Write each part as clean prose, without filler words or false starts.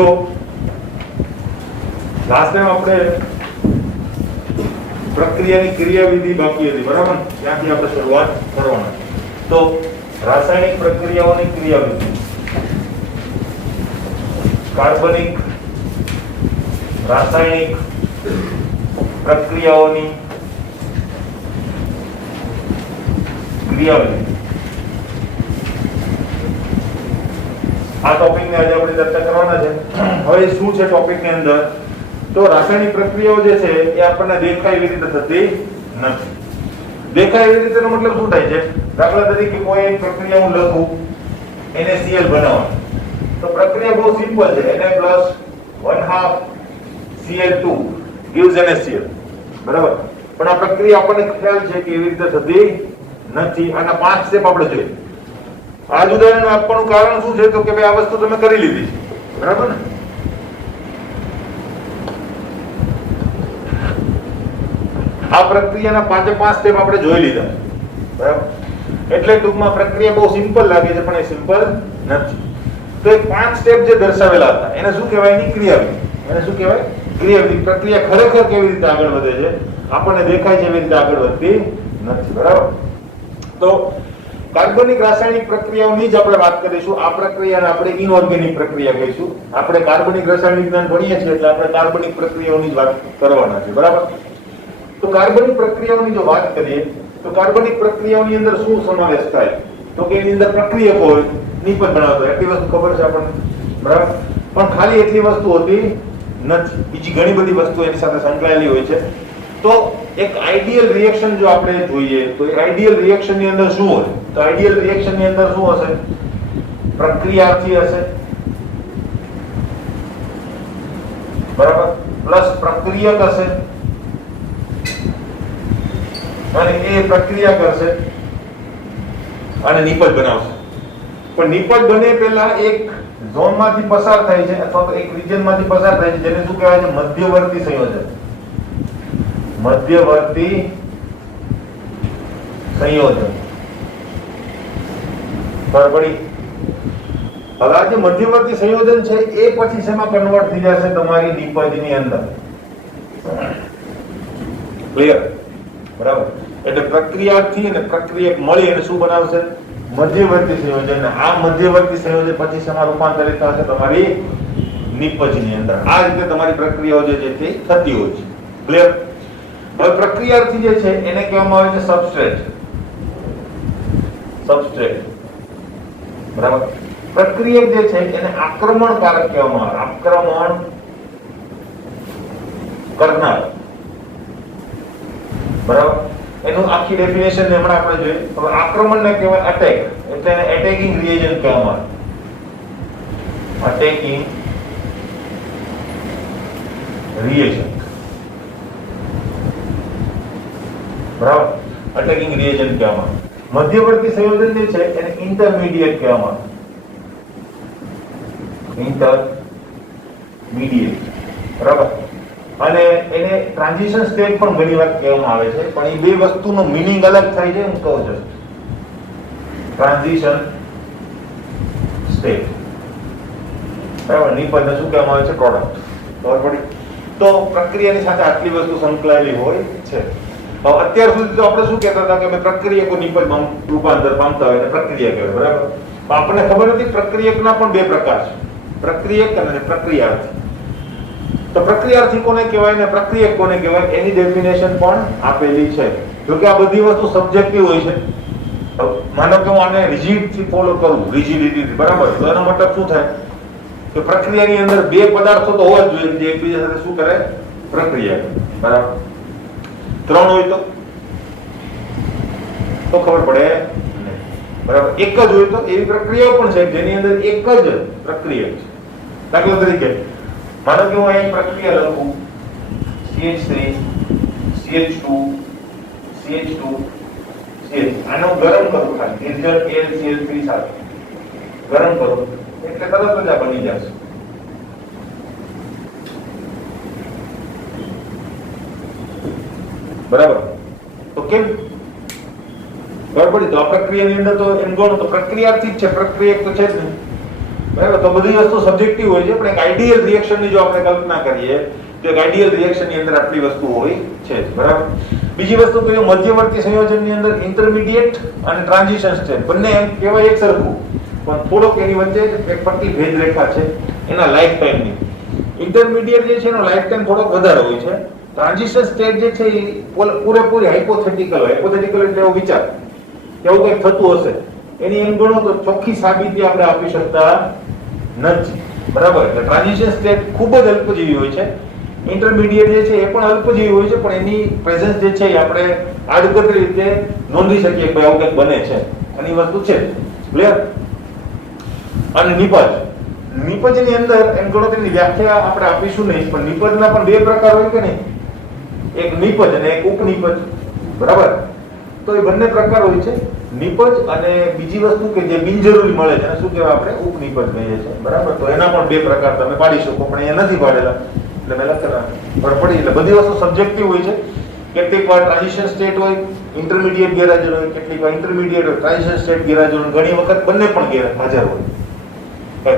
જો last time આપણે પ્રક્રિયાની ક્રિયાવિધિ બાકી હતી, બરાબર? ત્યાંથી આપણે શરૂઆત કરવાના. તો રાસાયણિક પ્રક્રિયાઓની ક્રિયાવિધિ, કાર્બનિક રાસાયણિક પ્રક્રિયાઓની ક્રિયાવિધિ. આ ટોપિકને આજે આપણે ચર્ચા કરવાના છે. હવે શું છે ટોપિકની અંદર? તો રાસાયણિક પ્રક્રિયાઓ જે છે એ આપણને દેખાય એવી રીતે થતી નથી. દેખાય એવી રીતેનો મતલબ શું થાય છે? દાખલા તરીકે કોઈ એક પ્રક્રિયા હું લખું, NaCl બનાવવાનું, તો પ્રક્રિયા બહુ સિમ્પલ છે. Na plus 1/2 Cl2 gives NaCl, બરાબર? પણ આ પ્રક્રિયા આપણને ખ્યાલ છે કે એવી રીતે થતી નથી. આના 5 સ્ટેપ આપણે જોઈએ. આ જ ઉદાહરણ આપવાનું કારણ શું છે? તો કે ભાઈ આ વસ્તુ તમે કરી લીધી છે, બરાબર ને? આ પ્રક્રિયાના 5 સ્ટેપ આપણે જોઈ લીધા, બરાબર? એટલે ટૂંકમાં પ્રક્રિયા બહુ સિમ્પલ લાગે છે, પણ એ સિમ્પલ નથી. તો એ 5 સ્ટેપ જે દર્શાવેલા હતા એને શું કહેવાય? એની ક્રિયાવિધિ. એને શું કહેવાય? ક્રિયાવિધિ. પ્રક્રિયા ખરેખર કેવી રીતે આગળ વધે છે આપણને દેખાય છે એવી રીતે આગળ વધતી નથી, બરાબર? તો કાર્બનિક રાસાયણિક પ્રક્રિયાઓની જ આપણે વાત કરીશું. આ પ્રક્રિયાને આપણે ઇનઓર્ગેનિક પ્રક્રિયા કહીશું. આપણે કાર્બનિક રાસાયણિક વિજ્ઞાન ભણીએ છીએ એટલે આપણે કાર્બનિક પ્રક્રિયાઓની જ વાત કરવાના છે, બરાબર? તો કાર્બનિક પ્રક્રિયાઓની જો વાત કરીએ તો કાર્બનિક પ્રક્રિયાઓની અંદર શું સમાવેશ થાય? તો કે એની અંદર પ્રક્રિયક હોય, નિપજ બનાવતો, એટલી વસ્તુ ખબર છે આપણને, બરાબર? પણ ખાલી એટલી વસ્તુ હોતી નથી, બીજી ઘણી બધી વસ્તુ એની સાથે સંકળાયેલી હોય છે. તો એક આઈડિયલ રિએક્શન જો આપણે જોઈએ તો એ આઈડિયલ રિએક્શન ની અંદર શું હોય? તો આઈડિયલ રિએક્શન ની અંદર શું હશે? પ્રક્રિયાર્થી હશે, બરાબર? પ્લસ પ્રક્રિયક હશે અને એ પ્રક્રિયા કરશે અને નિપજ બનાવશે. પણ નિપજ બને પહેલા એક ઝોન માંથી પસાર થાય છે અથવા તો એક રિજન માંથી પસાર થાય છે જેને શું કહેવાય છે? મધ્યવર્તી સંયોજન. મધ્યવર્તી સંયોજન. બરાબર? હવે આ જે મધ્યવર્તી સંયોજન છે એ પછી શેમાં કન્વર્ટ થઈ જશે? તમારી નિપજની અંદર. ક્લિયર? બરાબર? એટલે પ્રક્રિયાથી અને પ્રક્રિયક મળી અને શું બનાવશે? મધ્યવર્તી સંયોજન. આ મધ્યવર્તી સંયોજન પછી શેમાં રૂપાંતરિત થશે? તમારી નિપજની અંદર. આ રીતે તમારી પ્રક્રિયાઓ જે છે તે થતી હોય છે. ક્લિયર? હવે પ્રક્રિયાર્થી જે છે એને કહેવામાં આવે છે સબસ્ટ્રેટ. સબસ્ટ્રેટ, બરાબર? પ્રક્રિયક જે છે એને આક્રમણકારક કહેવામાં આવે. આક્રમણ કરનાર, બરાબર? એનું આખી ડેફિનેશન ને હમણાં આપણે જોઈએ. હવે આક્રમણને કહેવાય અટેક, એટલે એટેકિંગ રિએજન્ટ કહેવામાં આવે. અટેકિંગ રિએજન્ટ, બરાબર? અટેકિંગ રિએજન્ટ કહેવામાં આવે. મધ્યવર્તી સંયોજન જે છે એને ઇન્ટરમીડિયેટ કહેવામાં આવે. ઇન્ટરમીડિયેટ, બરાબર? અને એને ટ્રાન્ઝિશન સ્ટેટ પણ ઘણી વાર કહેવામાં આવે છે, પણ એ બે વસ્તુનો મીનિંગ અલગ થાય છે. હું કહું છું ટ્રાન્ઝિશન સ્ટેટ, બરાબર? નિપજને શું કહેવામાં આવે છે? પ્રોડક્ટ. ખબર પડી? તો પ્રક્રિયાની સાથે આટલી વસ્તુ સંકળાયેલી હોય છે. હવે અત્યાર સુધી તો આપણે શું કહેતા હતા કે પ્રક્રિયકો નિપજમાં રૂપાંતર પામતા હોય એટલે પ્રક્રિયા કહેવાય, બરાબર? પણ આપણને ખબર હતી પ્રક્રિયકના પણ બે પ્રકાર છે, પ્રક્રિયક અને પ્રક્રિયાર્થી. તો પ્રક્રિયાર્થી કોને કહેવાય ને પ્રક્રિયક કોને કહેવાય એની ડેફિનેશન પણ આપેલી છે. જો કે આ બધી વસ્તુ સબ્જેક્ટિવ હોય છે. માનો કે હું આને રિજિડ થી ફોલો કરું, રિજિડિટી, બરાબર? તો એનો મતલબ શું થાય કે પ્રક્રિયાની અંદર બે પદાર્થો તો હોવા જ જોઈએ જે એકબીજા સાથે શું કરે? પ્રક્રિયા, બરાબર? 3 હોય તો ખબર પડે નહીં, બરાબર? એક જ હોય તો એવી પ્રક્રિયાઓ પણ છે જેની અંદર એક જ પ્રક્રિયા છે. દાખલા તરીકે માનો કે હું અહીં પ્રક્રિયા લખું CH3 CH2 CH2 CH. આનો ગરમ કરું, ખાલી નિર્જળ AlCl3 સાથે ગરમ કરું એટલે તરત જ આ બની જશે. બરાબર? તો કેમ ગડબડી? તો આ પ્રક્રિયાની અંદર તો એમ ગણો તો પ્રક્રિયાર્થી જ છે, પ્રક્રિયક તો છે જ નહીં. બરાબર. તો બધી વસ્તુ સબ્જેક્ટિવ હોય છે, પણ એક આઈડિયલ રિએક્શનની જો આપણે કલ્પના કરીએ તો એક આઈડિયલ રિએક્શનની અંદર આટલી વસ્તુ હોય છે, બરાબર. બીજી વસ્તુ તો મધ્યવર્તી સંયોજનની અંદર ઇન્ટરમીડિયેટ અને ટ્રાન્ઝિશન સ્ટેજ બંને એમ કહેવાય એક સરખું, પણ થોડોક એની વચ્ચે એક પતલી ભેદરેખા છે એના લાઈફ ટાઈમની. ઇન્ટરમીડિયેટ જે છે એનો લાઈફ ટાઈમ થોડોક વધારે હોય છે. ટ્રાન્ઝિશન સ્ટેજ જે છે એ પૂરેપૂરી હાઇપોથેટિકલ હોય. હાઇપોથેટિકલ એટલે એવો વિચાર કે એવું કંઈક થતું હશે, એની એમ ગણો તો ચોખ્ખી સાબિતી આપણે આપી શકતા નથી, બરાબર. એટલે ટ્રાન્ઝિશન સ્ટેજ ખૂબ જ અલ્પજીવી હોય છે. ઇન્ટરમીડિયેટ જે છે એ પણ અલ્પજીવી હોય છે, પણ એની પ્રેઝન્સ જે છે એ આપણે આડકતરી રીતે નોંધી શકીએ કે આવું કંઈક બને છે, આની વસ્તુ છે. ક્લિયર? અને નિપજની અંદર એમ ગણો તેની વ્યાખ્યા આપણે આપીશું નહીં, પણ નિપજના પણ બે પ્રકાર હોય કે નહીં, એક નિપજ અને એક ઉપનિપજ, બરાબર. તો એ બંને પ્રકાર હોય છે, નિપજ અને બીજી વસ્તુ કે જે બિનજરૂરી મળે છે એને શું કહેવાય આપણે ઉપનિપજ કહીએ છીએ, બરાબર. તો એના પણ બે પ્રકાર તમે પાડી શકો, પણ એ નથી પાડેલા એટલે મેં લખેલા પડી. એટલે બધી વસ્તુ સબ્જેક્ટિવ હોય છે. કેટલીક વાર ટ્રાન્ઝિશન સ્ટેટ હોય, ઇન્ટરમીડિયેટ ગેરહાજર હોય, કેટલીક વાર ઇન્ટરમીડિયેટ હોય, ટ્રાન્ઝિશન સ્ટેટ ગેરહાજર હોય, ઘણી વખત બંને પણ ગેરહાજર હોય.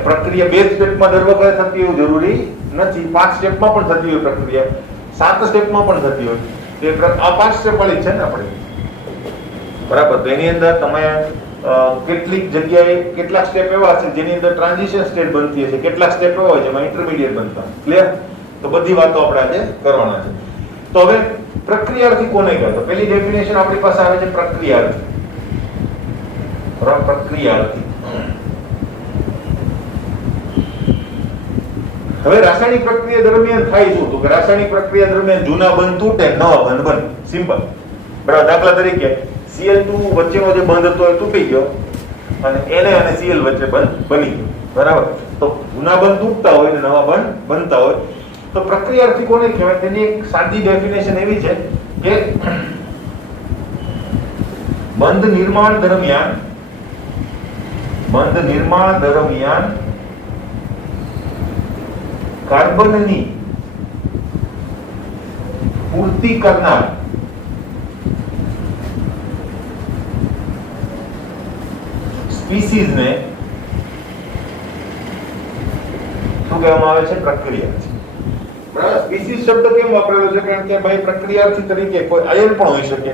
પ્રક્રિયા 2 સ્ટેપમાં દર વખતે થતી એવું જરૂરી નથી. 5 સ્ટેપમાં પણ થતી હોય પ્રક્રિયા, 7 સ્ટેપમાં પણ થતી હોય. આ 5 સ્ટેપ વાળી છે ને આપણે, બરાબર. તો એની અંદર તમે કેટલીક જગ્યાએ કેટલાક સ્ટેપ એવા છે જેની અંદર ટ્રાન્ઝિશન સ્ટેટ બનતી હશે, કેટલાક સ્ટેપ એવા હોય જેમાં ઇન્ટરમીડિયેટ બનતા. ક્લિયર? તો બધી વાતો આપણે આજે કરવાના છે. તો હવે પ્રક્રિયાર્થી કોને કહેવાય? તો પહેલી ડેફિનેશન આપણી પાસે આવે છે પ્રક્રિયાર્થી. બરાબર, પ્રક્રિયાર્થી. હવે રાસાયણિક પ્રક્રિયા દરમિયાન થાય શું? તો કે રાસાયણિક પ્રક્રિયા દરમિયાન જૂના બંધ તૂટે, નવા બંધ બને. સિમ્પલ, બરાબર. દાખલા તરીકે Cl2 વચ્ચેનો જે બંધ હતો એ તૂટી ગયો અને Na અને Cl વચ્ચે બંધ બની ગયો, બરાબર. તો જૂના બંધ તૂટતા હોય અને નવા બંધ બનતા હોય તો પ્રક્રિયાર્થી કોને કહેવાય? તેની એક સાદી ડેફિનેશન એવી છે કે બંધ નિર્માણ દરમિયાન કાર્બનની પૂર્તિ કરનાર સ્પીસીઝને શું કહેવામાં આવે છે? પ્રક્રિયાર્થી. બરાબર. સ્પીસીઝ શબ્દ કેમ વાપરેલો છે? કારણ કે ભાઈ પ્રક્રિયાર્થી તરીકે કોઈ આયન પણ હોઈ શકે,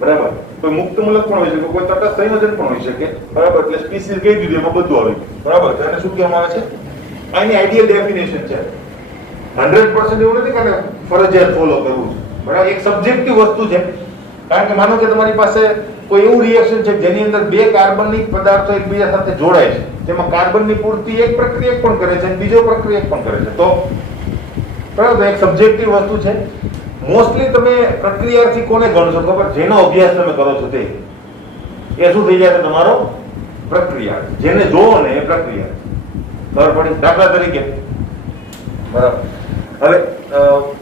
બરાબર, કોઈ મુક્ત મૂલક પણ હોઈ શકે, કોઈ તટસ્થ સંયોજન પણ હોઈ શકે, બરાબર. એટલે સ્પીસીઝ કહી દીધું, એમાં બધું આવી ગયું, બરાબર. તો એને શું કહેવામાં આવે છે? આની આઈડિયલ ડેફિનેશન છે. 100% એવું નથી કે ફરજિયાત ફોલો કરવું છે, બરાબર. એક સબ્જેક્ટિવ વસ્તુ છે. કારણ કે માનો કે તમારી પાસે કોઈ એવું રિએક્શન છે જેની અંદર બે કાર્બનિક પદાર્થો એકબીજા સાથે જોડાય છે, જેમાં કાર્બનની પૂર્તિ એક પ્રક્રિયક પણ કરે છે અને બીજો પ્રક્રિયક પણ કરે છે, તો બરાબર એક સબ્જેક્ટિવ વસ્તુ છે. મોસ્ટલી તમે પ્રક્રિયાથી કોને ગણશો ખબર? જેનો અભ્યાસ તમે કરો છો તે એ શું થઈ જાય છે? તમારો પ્રક્રિયા. જેને જોવો ને એ પ્રક્રિયા. ખબર પડી? દાખલા તરીકે, બરાબર. હવે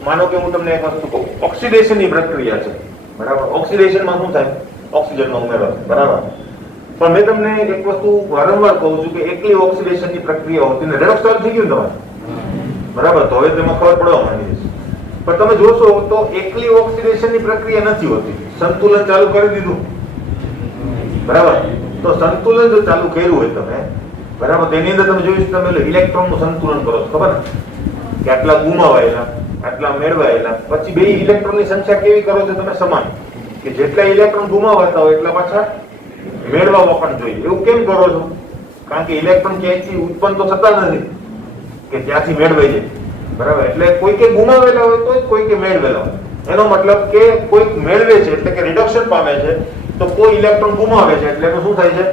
માનો કે હું તમને એક વસ્તુ કહું, ઓક્સિડેશનની પ્રક્રિયા છે, બરાબર. ઓક્સિડેશનમાં શું થાય? ઓક્સિજનનો ઉમેરો છે, બરાબર. પણ મેં તમને એક વસ્તુ વારંવાર કહું છું કે એકલી ઓક્સિડેશનની પ્રક્રિયા હોતી ને રેડોક્સ ચાલુ થઈ ગયું તમારે, બરાબર. તો હવે તેમાં ખબર પડવા માંડી છે. પણ તમે જોશો તો એકલી ઓક્સિડેશનની પ્રક્રિયા નથી હોતી. સંતુલન ચાલુ કરી દીધું, બરાબર. તો સંતુલન જો ચાલુ કર્યું હોય તમે, બરાબર, તેની અંદર તમે જોયું તમે ઇલેક્ટ્રોનનું સંતુલન કરો છો, ખબર ને? કે આટલા ગુમાવાયેલા, આટલા મેળવાયેલા, પછી બે ઇલેક્ટ્રોનની સંખ્યા કેવી કરો છો તમે? સમાન. કે જેટલા ઇલેક્ટ્રોન ગુમાવાતા હોય એટલા પાછા મેળવવા પણ જોઈએ. એવું કેમ કરો છો? કારણ કે ઇલેક્ટ્રોન ક્યાંયથી ઉત્પન્ન તો થતા નથી કે ત્યાંથી મેળવાઈ જાય, બરાબર. એટલે કોઈ કે ગુમાવેલા હોય તો કોઈ કે મેળવેલા હોય. એનો મતલબ કે કોઈ મેળવે છે એટલે કે રિડક્શન પામે છે, તો કોઈ ઇલેક્ટ્રોન ગુમાવે છે એટલે એનું શું થાય છે?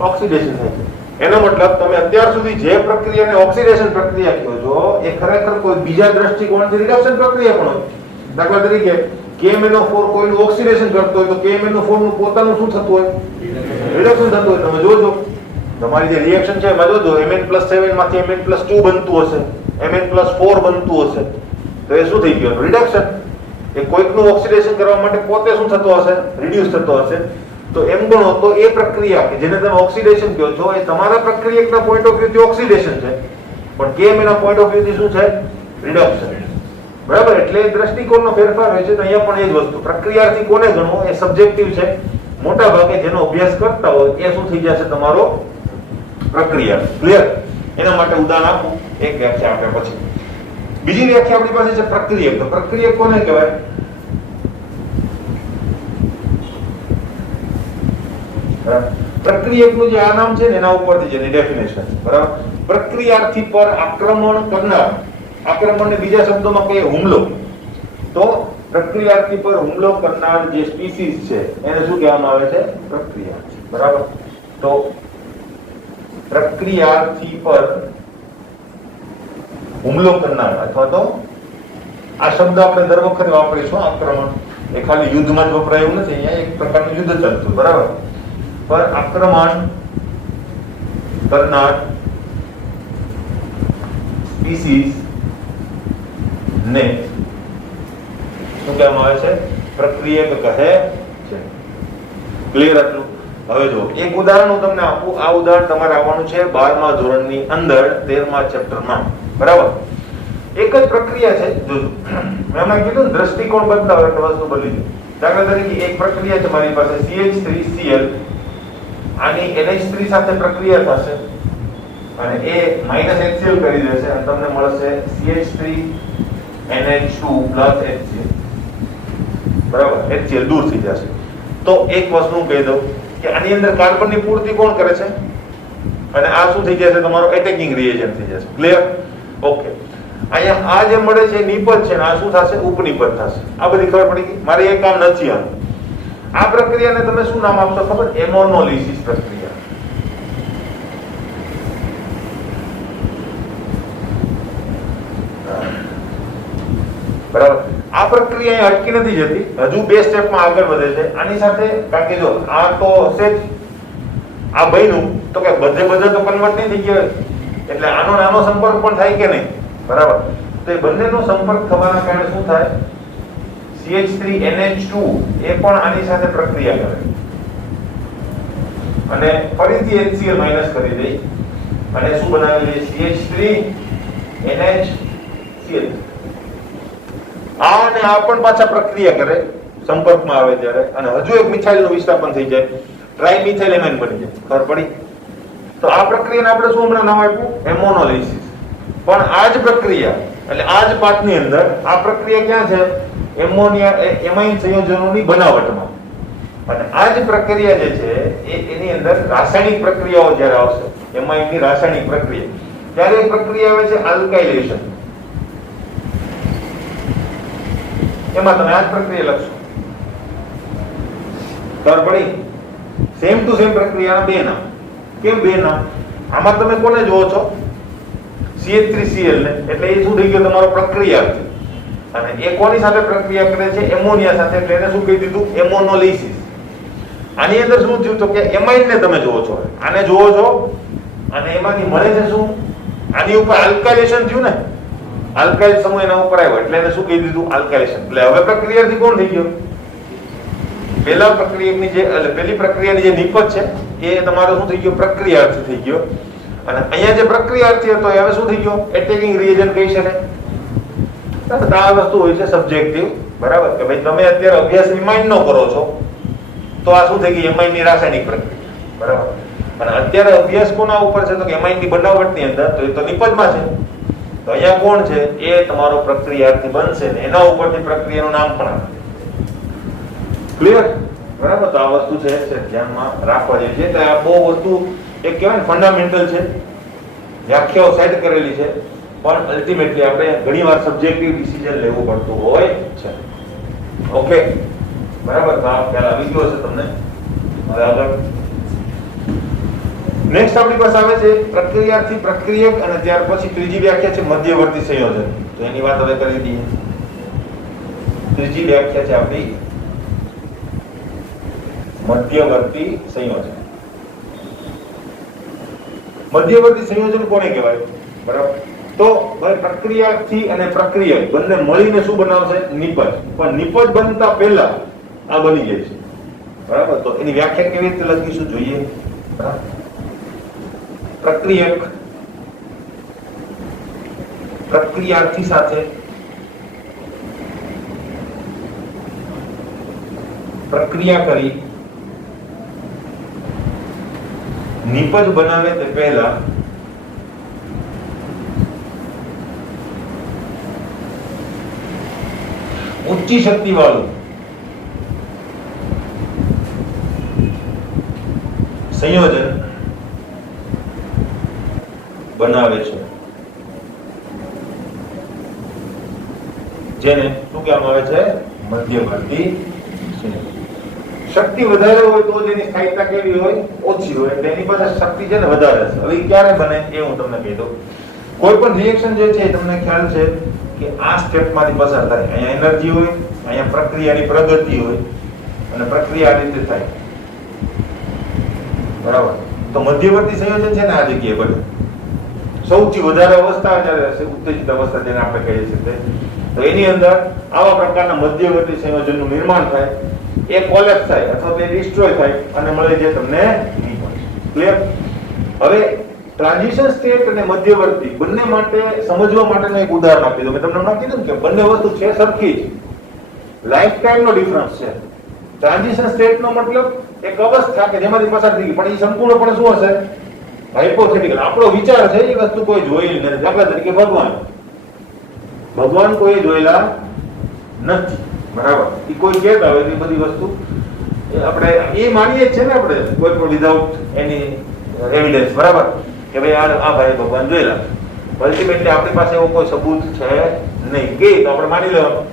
ઓક્સિડેશન થાય છે. એનો મતલબ તમે અત્યાર સુધી જે પ્રક્રિયાને ઓક્સિડેશન પ્રક્રિયા કહો છો એ ખરેખર કોઈ બીજા દ્રષ્ટિકોણથી રિડક્શન પ્રક્રિયા પણ હોય. દાખલા તરીકે KMnO4 કોઈનું ઓક્સિડેશન કરતો હોય તો KMnO4 નું પોતાનું શું થતું હોય? રિડક્શન થતું હોય. તમે જોજો તમારી જે રિએક્શન છે એમાં જોજો Mn+7 માંથી Mn+2 બનતું હશે, Mn+4 બનતું હશે, તો એ શું થઈ ગયું? રિડક્શન. એ કોઈકનું ઓક્સિડેશન કરવા માટે પોતે શું થતો હશે? રિડ્યુસ થતો હશે. તો એમ ગણો તો એ પ્રક્રિયા કે જેને તમે ઓક્સિડેશન કહો છો એ તમારા પ્રક્રિયકના પોઈન્ટ ઓફ વ્યૂથી ઓક્સિડેશન છે, પણ KM ના પોઈન્ટ ઓફ વ્યૂથી શું છે? રિડક્શન, બરાબર. એટલે દ્રષ્ટિકોણનો ફેરફાર હોય છે. તો અહીંયા પણ એ જ વસ્તુ પ્રક્રિયાથી કોને ગણવો એ સબ્જેક્ટિવ છે. મોટા ભાગે જેનો અભ્યાસ કરતા હોય એ શું થઈ જશે? તમારો પ્રક્રિયા. ક્લિયર? એના માટે ઉદાહરણ આપું, એક વ્યાખ્યા આપ્યા પછી. બીજી વ્યાખ્યા આપણી પાસે છે પ્રક્રિયક. તો પ્રક્રિયક કોને કહેવાય? પ્રક્રિયકનું જે આ નામ છે ને એના ઉપરથી જેની ડેફિનેશન, બરાબર? પ્રક્રિયાર્થી પર આક્રમણ કરનાર, આક્રમણને બીજા શબ્દોમાં કહીએ હુમલો, તો પ્રક્રિયાર્થી પર હુમલો કરનાર જે સ્પીસીસ છે એને શું કહેવામાં આવે છે? પ્રક્રિયાર્થી. બરાબર? તો પ્રક્રિયાર્થી પર હુમલો કરનાર, અથવા તો આ શબ્દ આપણે દર વખતે વાપરીશું. આક્રમણ એ ખાલી યુદ્ધમાં જ વપરાય એવું નથી, અહીંયા એક પ્રકારનું યુદ્ધ ચાલતું, બરાબર? પર આક્રમણ કરનાર સ્પીસીસ ને શું કહેવામાં આવે છે? પ્રક્રિયક કહે છે. ક્લિયર આટલું? હવે જો એક ઉદાહરણ હું તમને આપું. આ ઉદાહરણ તમારે આવવાનું છે 12મા ધોરણની અંદર 13મા ચેપ્ટરમાં, બરાબર? એક જ પ્રક્રિયા છે. જોજો, મેં હમણાં કીધું દ્રષ્ટિકોણ બદલાવ એટલે વસ્તુ બદલી જાય. દાખલા તરીકે એક પ્રક્રિયા છે મારી પાસે CH3Cl, આની NH3 સાથે પ્રક્રિયા થશે અને એ -HCl કરી દેશે અને તમને મળશે CH3NH2 HCl, બરાબર? HCl દૂર થઈ જશે. તો એક વસ્તુ કહી દઉં કે આની અંદર કાર્બનની પૂર્તિ કોણ કરે છે? અને આ શું થઈ જશે? તમારો એટેકિંગ રિએજન્ટ થઈ જશે. ક્લિયર? ઓકે. અહીંયા આ જે મળે છે નિપજ છે, આ શું થશે? ઉપનિપજ થશે. આ બધી ખબર પડી ગઈ? મારે એ કામ નથી આનું. આ પ્રક્રિયાને તમે શું નામ આપશો ખબર? એમોનોલિસિસ પ્રક્રિયા. બરાબર? આ પ્રક્રિયા અટકી નથી જતી, હજુ બે સ્ટેપમાં આગળ વધે છે. આની સાથે કારણ કે જો આ તો હશે જ, આ બન્યું તો કે બધે તો કન્વર્ટ નહીં થઈ ગયો, એટલે આનો નાનો સંપર્ક પણ થાય કે નહીં? બરાબર? તો એ બંનેનો સંપર્ક થવાના કારણે શું થાય? CH3NH2 એ પણ આની સાથે પ્રક્રિયા કરે અને ફરીથી HCl માઈનસ કરી દે અને શું બનાવી લે? CH3NHCl. આ અને આ પણ પાછા પ્રક્રિયા કરે સંપર્કમાં આવે ત્યારે, અને હજુ એક મિથાઇલનું વિસ્થાપન થઈ જાય, ટ્રાઇમિથાઇલ એમાઇન બની જાય. ખબર પડી? તો આ પ્રક્રિયાને આપણે શું હમણાં નામ આપ્યું? એમોનોલિસિસ. પણ આ જ પ્રક્રિયા એટલે આ જ પાઠની અંદર આ પ્રક્રિયા ક્યાં છે? એમોનિયા એમાઇન સંયોજનોની બનાવટમાં. અને આ જ પ્રક્રિયા જે છે એની અંદર રાસાયણિક પ્રક્રિયાઓ જ્યારે આવશે, એમાઇનની રાસાયણિક પ્રક્રિયા, ત્યારે એક પ્રક્રિયા આવે છે આલ્કાઇલેશન. એમાં તમે આ જ પ્રક્રિયા લખશો. ખબર પડી? સેમ ટુ સેમ પ્રક્રિયાના બે નામ. કેમ બે નામ? આમાં તમે કોને જોવો છો? CH3Cl ને. એટલે એ શું થઈ ગયો? તમારો પ્રક્રિયાર્થી. અને એ કોની સાથે પ્રક્રિયા કરે છે? એમોનિયા સાથે. એટલે એને શું કહી દીધું? એમોનોલિસિસ. આની અંદર શું થયું? તો કે એમાઇન ને તમે જોવો છો, આને જોવો છો, અને એમાંથી મળે છે શું? આની ઉપર આલ્કાઇલેશન થયું ને, આલ્કાઇલ સમૂહ એના ઉપર આવ્યો એટલે એને શું કહી દીધું? આલ્કાઇલેશન. એટલે હવે પ્રક્રિયાથી કોણ થઈ ગયો? પહેલા પ્રક્રિયાની જે પહેલી પ્રક્રિયાની જે નિપજ છે એ તમારો શું થઈ ગયો? પ્રક્રિયાર્થી થઈ ગયો. અને અહીંયા જે પ્રક્રિયાર્થી હતો હવે શું થઈ ગયો? એટેકિંગ રિએજન્ટ કહી શકાય. આ વસ્તુ હોય છે સબ્જેક્ટિવ, બરાબર? કે ભાઈ તમે અત્યારે અભ્યાસ એમાઇન નો કરો છો તો આ શું થઈ ગઈ? એમાઇનની રાસાયણિક પ્રક્રિયા, બરાબર? અને અત્યારે અભ્યાસ કોના ઉપર છે? તો કે એમાઇનની બનાવટની અંદર. તો એ તો નિપજમાં છે. તો અહીંયા કોણ છે? એ તમારો પ્રક્રિયાર્થી બનશે ને એના ઉપરથી પ્રક્રિયાનું નામ પણ આવે. ક્લિયર? બરાબર? તો આ વસ્તુ છે ધ્યાનમાં રાખવા જેવી છે. તો આ બહુ વસ્તુ એક કહેવાય ફંડામેન્ટલ છે, વ્યાખ્યાઓ સેટ કરેલી છે, પણ અલ્ટિમેટલી આપણે ઘણીવાર સબ્જેક્ટિવ ડિસિઝન લેવું પડતું હોય છે. ઓકે, બરાબર? તો આ ખ્યાલ આવી ગયો છે તમને. હવે આગળ નેક્સ્ટ આપણી પાસે આવે છે પ્રક્રિયાર્થી, પ્રક્રિયક, અને ત્યાર પછી ત્રીજી વ્યાખ્યા છે મધ્યવર્તી સંયોજન. તો એની વાત હવે કરી દઈએ. ત્રીજી વ્યાખ્યા છે આપણી મધ્યવર્તી સંયોજન. મધ્યવર્તી સંયોજન કોને કહેવાય? બરાબર? તો ભાઈ પ્રક્રિયાર્થી અને પ્રક્રિયક બંને મળીને શું બનાવશે? નિપજ. પણ નિપજ બનતા પહેલા આ બની જાય છે, બરાબર? તો એની વ્યાખ્યા કેવી રીતે લખીશું જોઈએ. પ્રક્રિયક પ્રક્રિયાર્થી સાથે પ્રક્રિયા કરી નિપજ બનાવે તે પહેલા ઊંચી શક્તિ વાળું સંયોજન બનાવે છે, જેને શું કહેવામાં આવે છે? મધ્યવર્તી સંયોજન. શક્તિ વધારે હોય તો જેની સ્થાયીતા કેવી હોય? ઓછી હોય. એટલે એની પાસે શક્તિ છે ને વધારે છે. હવે ક્યારે બને એ હું તમને કહી દઉં. કોઈ પણ રિએક્શન જે છે તમને ખ્યાલ છે કે આ સ્ટેપમાંથી પસાર થાય. અહીંયા એનર્જી હોય, અહીંયા પ્રક્રિયાની પ્રગતિ હોય અને પ્રક્રિયા આ રીતે થાય. બરાબર? તો મધ્યવર્તી સંયોજન છે ને આ જગ્યાએ બને. સૌથી વધારે અવસ્થા જ્યારે હશે, ઉત્તેજિત અવસ્થા જેને આપણે કહીએ છીએ, તો એની અંદર આવા પ્રકારના મધ્યવર્તી સંયોજનનું નિર્માણ થાય, એ કોલેપ્સ થાય અથવા તો એ ડિસ્ટ્રોય થાય અને મળે છે તમને નિપજ. ક્લિયર? હવે ટ્રાન્ઝિશન સ્ટેટ અને મધ્યવર્તી બંને માટે સમજવા માટેનું એક ઉદાહરણ આપી દઉં. મેં તમને હમણાં કીધું કે બંને વસ્તુ છે સરખી જ, લાઈફ ટાઈમનો ડિફરન્સ છે. ટ્રાન્ઝિશન સ્ટેટનો મતલબ એક અવસ્થા કે જેમાંથી પસાર થઈ ગઈ, પણ એ સંપૂર્ણપણે શું હશે? હાઇપોથેટિકલ. આપણો વિચાર છે એ વસ્તુ કોઈ જોયેલી નથી. દાખલા તરીકે ભગવાન કોઈ જોયેલા નથી. બરાબર? એ કોઈ કહેતા હોય એ બધી વસ્તુ આપણે એ માનીએ જ છે ને, આપણે કોઈ પણ વિધાઉટ એની એવિડન્સ. બરાબર? કે ભાઈ આ ભાઈ ભગવાન જોયેલા. અલ્ટિમેટલી આપણી પાસે એવો કોઈ સબૂત છે નહીં કે તો આપણે માની લેવાનું.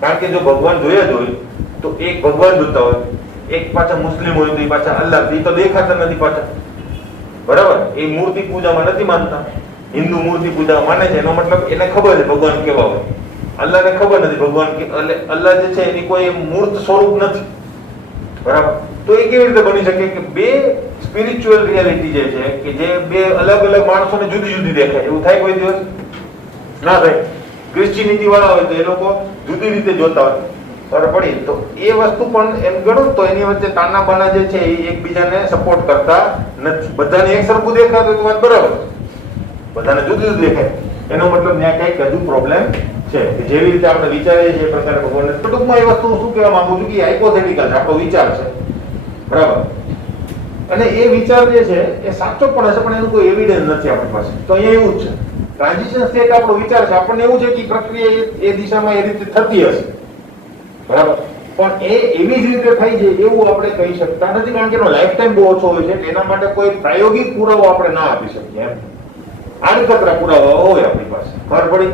કારણ કે જો ભગવાન જોયા જ હોય તો એક ભગવાન જોતા હોય, એક પાછા મુસ્લિમ હોય તો એ પાછા અલ્લાહ, એ તો દેખાતા નથી પાછા. બરાબર? એ મૂર્તિ પૂજામાં નથી માનતા. હિન્દુ મૂર્તિ પૂજા માને છે, એનો મતલબ એને ખબર છે ભગવાન કેવા હોય. અલ્લાહને ખબર નથી ભગવાન કે અલ્લાહ જે છે એની કોઈ મૂર્ત સ્વરૂપ નથી. બરાબર? તો એ કેવી રીતે બની શકે કે બે સ્પિરિચ્યુઅલ રિયાલિટી જે છે કે જે બે અલગ અલગ માણસોને જુદી જુદી દેખાય? એવું થાય કોઈ દિવસ? ના થાય. ક્રિશ્ચિયનિટી વાળા હોય તો એ લોકો જુદી રીતે જોતા હોય. બરાબર પડી તો એ વસ્તુ પણ એમ ગણું તો એની વચ્ચે તાના બાના જે છે એ એકબીજાને સપોર્ટ કરતા નથી. બધાને એક સરખું દેખાતું હોય તો વાત બરાબર, બધાને જુદું જુદું દેખાય એનો મતલબ ત્યાં કઈક હજુ પ્રોબ્લેમ છે. જેવી રીતે આપણે વિચારીએ છીએ એ પ્રકારે ભગવાન. ટૂંકમાં એ વસ્તુ શું કહેવા માંગુ છું કે હાઇપોથેટિકલ છે, આપણો વિચાર છે. બરાબર? અને એ વિચાર જે છે એ સાચો પણ હશે, પણ એનું કોઈ એવિડન્સ નથી આપણી પાસે. તો અહીંયા એવું જ છે. ટ્રાન્ઝિશન સ્ટેટ આપણો વિચાર છે, આપણને એવું છે કે પ્રક્રિયા એ દિશામાં એ રીતે થતી હશે. બરાબર? પણ એ એવી જ રીતે થઈ જાય એવું આપણે કહી શકતા નથી, કારણ કે એનો લાઈફ ટાઈમ બહુ ઓછો હોય છે. એના માટે કોઈ પ્રાયોગિક પુરાવો આપણે ના આપી શકીએ. એમ આડકતરા પુરાવા હોય આપણી પાસે. ખબર પડી?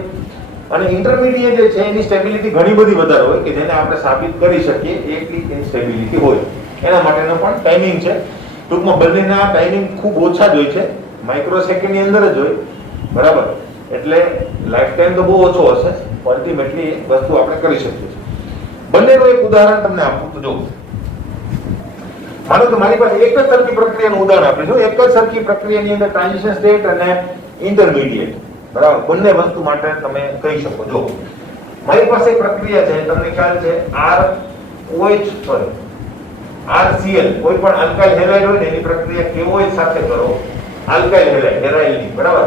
અને ઇન્ટરમીડિયેટ જે છે એની સ્ટેબિલિટી ઘણી બધી વધારે હોય કે જેને આપણે સાબિત કરી શકીએ એટલી એની સ્ટેબિલિટી હોય. એના માટેનો પણ ટાઈમિંગ છે. ટૂંકમાં બંનેના ટાઈમિંગ ખૂબ ઓછા જ હોય છે, માઇક્રો સેકન્ડની અંદર જ હોય. બરાબર? એટલે લાઈફ ટાઈમ તો બહુ ઓછો હશે. અલ્ટિમેટલી વસ્તુ આપણે કરી શકીએ છીએ. બંનેનું એક ઉદાહરણ તમને આપું તો જો, માનો કે મારી પાસે એક જ સરખી પ્રક્રિયાનું ઉદાહરણ આપીશું. એક જ સરખી પ્રક્રિયાની અંદર ટ્રાન્ઝિશન સ્ટેટ અને ઇન્ટરમીડિયેટ. બરાબર? બંને વસ્તુ માટે તમે કહી શકો. જો મારી પાસે એક પ્રક્રિયા છે, તમને ખ્યાલ છે RCl, કોઈ પણ આલ્કાઇલ હેલાઇડ હોય ને એની પ્રક્રિયા KOH સાથે કરો, આલ્કાઇલ હેલાઇડ હેરાઇલની. બરાબર?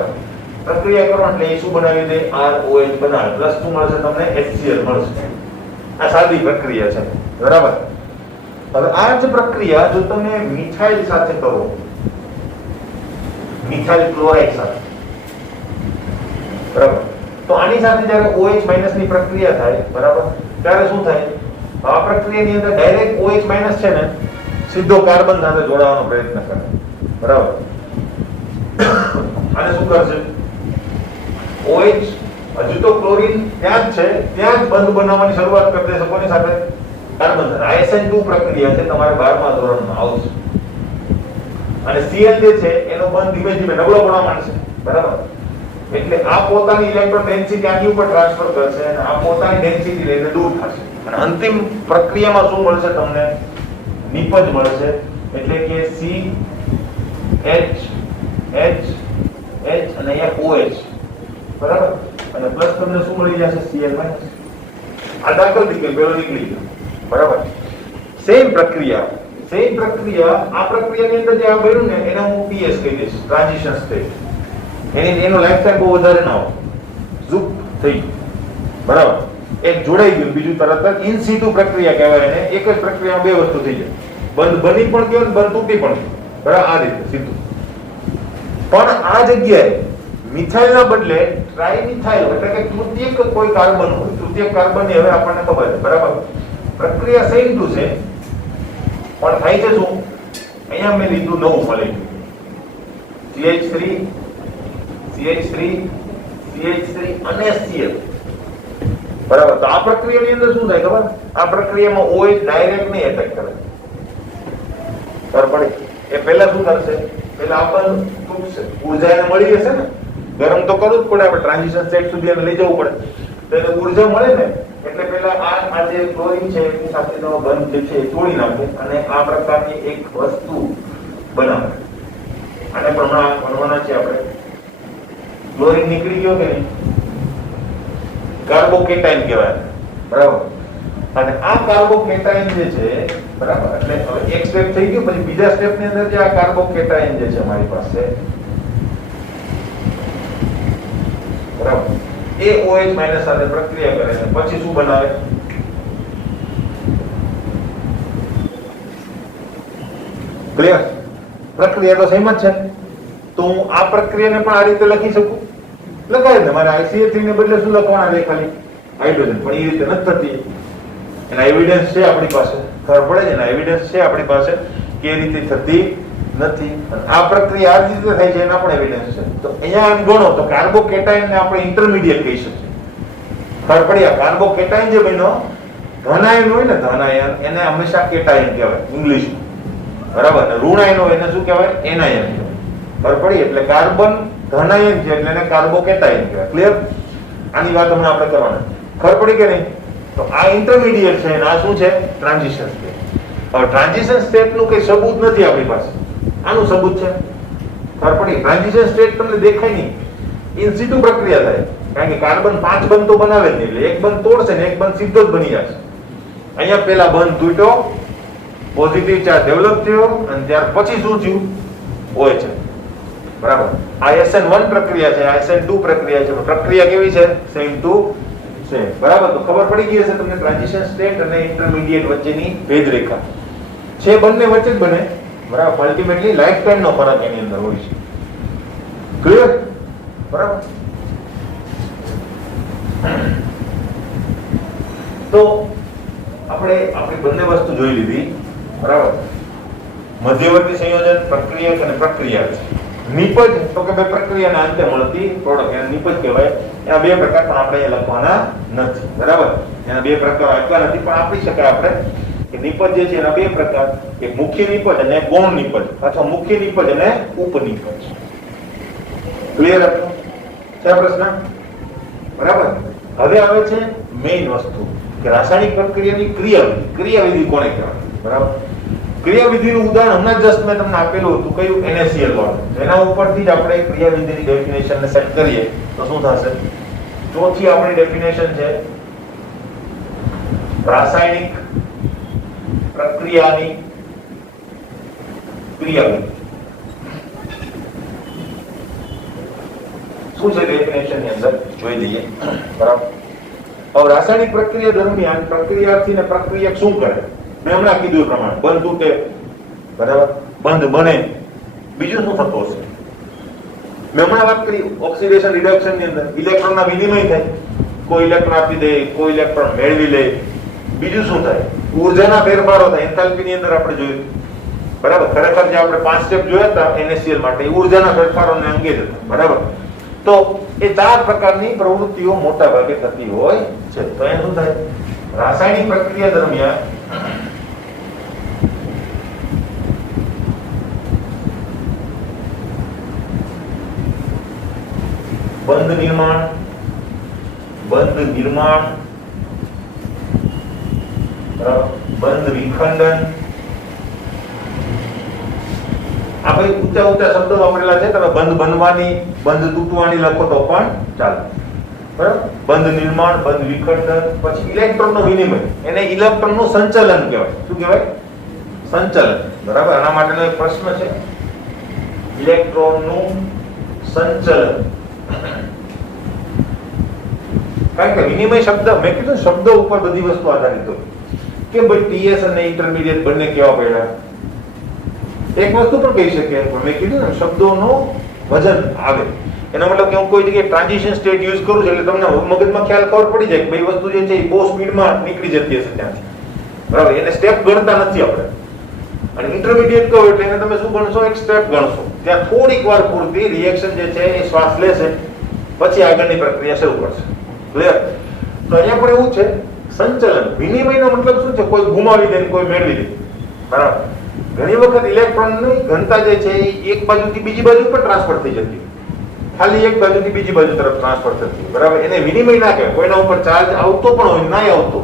પ્રક્રિયા કરો એટલે એ શું બનાવી દે? ROH બનાવે. પ્લસ શું મળશે તમને? HCl મળશે. આ સાદી પ્રક્રિયા છે. બરાબર? હવે આ જ પ્રક્રિયા જો તમે મિથાઇલ સાથે કરો, મિથાઇલ ક્લોરાઇડ સાથે, બરાબર, તો આની સાથે જ્યારે OH ની પ્રક્રિયા થાય, બરાબર, ત્યારે શું થાય? આ પ્રક્રિયાની અંદર ડાયરેક્ટ OH છે ને સીધો કાર્બન સાથે જોડાવાનો પ્રયત્ન કરે. બરાબર? આને શું કરશે? OH હજુ તો ક્લોરીન ત્યાં જ છે, ત્યાં જ બંધ બનાવવાની શરૂઆત કરી દેશે. કોની સાથે? કાર્બન સાથે. SN2 પ્રક્રિયા છે, તમારે 12મા ધોરણમાં આવશે. અને Cl જે છે એનો બંધ ધીમે ધીમે નબળો બનવા માંડશે. બરાબર? એટલે આ પોતાની ઇલેક્ટ્રોન ડેન્સિટી આની ઉપર ટ્રાન્સફર કરશે અને આ પોતાની ડેન્સિટી લઈને દૂર થશે. અને અંતિમ પ્રક્રિયામાં શું મળશે તમને? નિપજ મળશે. એટલે કે CH H અને અહીંયા OH. બરાબર? અને પ્લસ તમને શું મળી જશે? Cl-. આ દાખલ થઈ ગયો, પેલો નીકળી ગયો. બરાબર? સેમ પ્રક્રિયા આ પ્રક્રિયાની અંદર જે આ બન્યું ને એને હું PS કહી દઈશ, ટ્રાન્ઝિશન સ્ટેટ. એનો લાઈફ ટાઈમ બહુ વધારે ના હોય, ઝૂપ થઈ ગયું. બરાબર? એક જોડાઈ ગયું, બીજું તરત જ ઇન સીટુ પ્રક્રિયા કહેવાય એને. એક જ પ્રક્રિયામાં બે વસ્તુ થઈ જાય, બંધ બની પણ ગયો અને બંધ તૂટી પણ ગયો. બરાબર, આ રીતે સીધું. પણ આ જગ્યાએ મિથાઇલ ના બદલે ટ્રાઇમિથાઇલ એટલે કે તૃતીયક કોઈ કાર્બન હોય. તૃતીયક કાર્બન ની હવે આપણને ખબર છે, બરાબર. પ્રક્રિયા સેમ ટુ છે, પણ થાય છે શું? અહીંયા મેં લીધું નવું મોલેક્યુલ CH3 CH3 CH3 અને Cl, બરાબર. તો આ પ્રક્રિયાની અંદર શું થાય ખબર? આ પ્રક્રિયામાં OH ડાયરેક્ટ નહીં એટેક કરે, બરાબર. એ પહેલા શું કરશે? પહેલા આપણને તૂટશે, ઊર્જા એને મળી જશે ને, ગરમ તો કરવું જ પડે, આપણે ટ્રાન્ઝિશન સ્ટેટ સુધી એને લઈ જવું પડે, તો એને ઊર્જા મળે ને, એટલે પહેલા આ જે ક્લોરીન છે એની સાથેનો બંધ જે છે એ તોડી નાખે અને આ પ્રકારની એક વસ્તુ બનાવે. આને પણ ભણવાના છે આપણે. ક્લોરીન નીકળી ગયો કે નહીં, કાર્બોકેટાઇન કહેવાય, બરાબર. અને આ કાર્બોકેટાઇન જે છે, બરાબર, એટલે હવે એક સ્ટેપ થઈ ગયું, પછી બીજા સ્ટેપ ની અંદર જે આ કાર્બોકેટાઇન જે છે અમારી પાસે, બરાબર, એ OH માઈનસ સાથે પ્રક્રિયા કરે છે, પછી શું બનાવે? ક્લિયર? પ્રક્રિયા તો સેમ જ છે. તો હું આ પ્રક્રિયાને પણ આ રીતે લખી શકું, લખાય ને. મારે ICA3 ને બદલે શું લખવાના છે? ખાલી હાઇડ્રોજન. પણ એ રીતે નથી થતી. એના એવિડન્સ છે આપણી પાસે, ખબર પડે છે, એના એવિડન્સ છે આપણી પાસે કે એ રીતે થતી નથી. આ પ્રક્રિયા આ રીતે થાય છે એના પણ એવિડન્સ છે. તો અહીંયા ગણો તો કાર્બોકેટાઇન ને આપણે ઇન્ટરમીડિયેટ કહી શકીએ. ખબર પડી? આ કાર્બોકેટાઇન જે બન્યો, ધનાયન હોય ને, ધનાયન, એને હંમેશા કેટાયન કહેવાય ઇંગ્લિશમાં, બરાબર. ને ઋણાયન હોય એને શું કહેવાય? એનાયન કહેવાય. ખબર પડી? એટલે કાર્બન ધનાયન છે એટલે એને કાર્બોકેટાઇન કહેવાય. ક્લિયર? આની વાત હમણાં આપણે કરવાના. ખબર પડી કે નહીં? તો આ ઇન્ટરમીડિયેટ છે અને આ શું છે? Transition state. હવે ટ્રાન્ઝિશન સ્ટેટ નું કઈ સબૂત નથી આપણી પાસે, આનું સબૂત છે. ખબર પડી? ટ્રાન્ઝિશન સ્ટેટ તમને દેખાય નહીં, ઇન સિટુ પ્રક્રિયા થાય, કારણ કે કાર્બન 5 બંધ તો બનાવે જ નહીં, એટલે એક બંધ તોડશે ને એક બંધ સીધો જ બની જશે. અહીંયા પેલા બંધ તૂટ્યો, પોઝિટિવ ચાર્જ ડેવલપ થયો અને ત્યાર પછી શું થયું? OH, બરાબર. આ SN1 પ્રક્રિયા છે, આ SN2 પ્રક્રિયા છે. પ્રક્રિયા કેવી છે? સેમ ટુ સેમ, બરાબર. તો ખબર પડી ગઈ હશે તમને ટ્રાન્ઝિશન સ્ટેટ અને ઇન્ટરમીડિયેટ વચ્ચેની ભેદરેખા છે, બંને વચ્ચે જ બને, બરાબર. અલ્ટિમેટલી લાઈફ ટાઈમ નો ફરક એની અંદર હોય છે. ક્લિયર? બરાબર. તો આપણે આપણી બંને વસ્તુ જોઈ લીધી, બરાબર. મધ્યવર્તી સંયોજન, પ્રક્રિયક અને પ્રક્રિયા છે. નિપજ તો કે બે પ્રક્રિયાના અંતે મળતી પ્રોડક્ટ, એને નિપજ કહેવાય. એના બે પ્રકાર પણ આપણે અહીંયા લખવાના નથી, બરાબર. એના બે પ્રકાર આપ્યા નથી, પણ આપી શકાય આપણે કે નિપજ જે છે એના બે પ્રકાર, એક મુખ્ય નિપજ અને ગૌણ નિપજ, અથવા મુખ્ય નિપજ અને ઉપનિપજ. ક્લિયર છે પ્રશ્ન? બરાબર. હવે આવે છે મેઇન વસ્તુ કે રાસાયણિક પ્રક્રિયાની ક્રિયાવિધિ. ક્રિયાવિધિ કોને કહેવાય? બરાબર. ક્રિયાવિધિનું ઉદાહરણ હમણાં જસ્ટ મેં તમને આપેલું હતું, કયું? NaCl વાળું. એના ઉપરથી જ આપણે ક્રિયાવિધિની ડેફિનેશન ને સેટ કરીએ તો શું થશે? ચોથી આપણી ડેફિનેશન છે રાસાયણિક પ્રક્રિયાની ક્રિયાવિધિ. શું છે ડેફિનેશન ની અંદર જોઈ લઈએ, બરાબર. હવે રાસાયણિક પ્રક્રિયા દરમિયાન પ્રક્રિયાર્થી ને પ્રક્રિયક શું કરે? મેં હમણાં કીધું પ્રમાણે બંધ તૂટે, બરાબર, બંધ બને. બીજું શું થતું હશે? મેં હમણાં વાત કરી ઓક્સિડેશન રિડક્શન ની અંદર ઇલેક્ટ્રોનના વિનિમય થાય, કોઈ ઇલેક્ટ્રોન આપી દે, કોઈ ઇલેક્ટ્રોન મેળવી લે. બીજું શું થાય? ઊર્જાના ફેરફારો થાય. એન્થાલ્પી ની અંદર આપણે જોયું, બરાબર. ખરેખર જે આપણે 5 સ્ટેપ જોયા હતા NaCl માટે, ઊર્જાના ફેરફારોને અંગે જ હતા, બરાબર. તો એ 4 પ્રકારની પ્રવૃત્તિઓ મોટા ભાગે થતી હોય છે. તો એ શું થાય? રાસાયણિક પ્રક્રિયા દરમિયાન બંધ નિર્માણ, બંધ વિખંડન, આ ભાઈ ઊંચા શબ્દો વાપરેલા છે. તમે બંધ બનવાની, બંધ તૂટવાની લખો તો પણ ચાલે, બરાબર. બંધ નિર્માણ, બંધ વિખંડન, પછી ઇલેક્ટ્રોનનો વિનિમય, એને ઇલેક્ટ્રોનનું સંચાલન કહેવાય. શું કહેવાય? સંચાલન, બરાબર. આના માટેનો એક પ્રશ્ન છે, ઇલેક્ટ્રોનનું સંચાલન. કારણ કે વિનિમય શબ્દ, મેં કીધું શબ્દો ઉપર બધી વસ્તુ આધારિત હોય કે ભાઈ TS અને ઇન્ટરમીડિયેટ બંને કેવા પડ્યા? એક વસ્તુ પણ કહી શકીએ, મેં કીધું ને શબ્દોનું વજન આવે, એનો મતલબ કે હું કોઈ જગ્યાએ ટ્રાન્ઝિશન સ્ટેટ યુઝ કરું છું એટલે તમને મગજમાં ખ્યાલ ખબર પડી જાય કે ભાઈ વસ્તુ જે છે એ બહુ સ્પીડમાં નીકળી જતી હશે ત્યાંથી, બરાબર. એને સ્ટેપ ગણતા નથી આપણે. અને ઇન્ટરમીડિયેટ કહો એટલે એને તમે શું ગણશો? એક સ્ટેપ ગણશો. ત્યાં થોડીક વાર પૂરતી રિએક્શન જે છે એ શ્વાસ લેશે, પછી આગળની પ્રક્રિયા શરૂ કરશે. ક્લિયર? તો અહીંયા પણ એવું છે, સંચલન વિનિમયનો મતલબ શું છે? કોઈ ગુમાવી દે, કોઈ મેળવી દે, બરાબર. ઘણી વખત ઇલેક્ટ્રોનની ઘનતા જે છે એ એક બાજુથી બીજી બાજુ પણ ટ્રાન્સફર થઈ જતી, ખાલી એક બાજુથી બીજી બાજુ તરફ ટ્રાન્સફર થતી, બરાબર. એને વિનિમય ના કહેવાય. કોઈના ઉપર ચાર્જ આવતો પણ હોય, ના આવતો,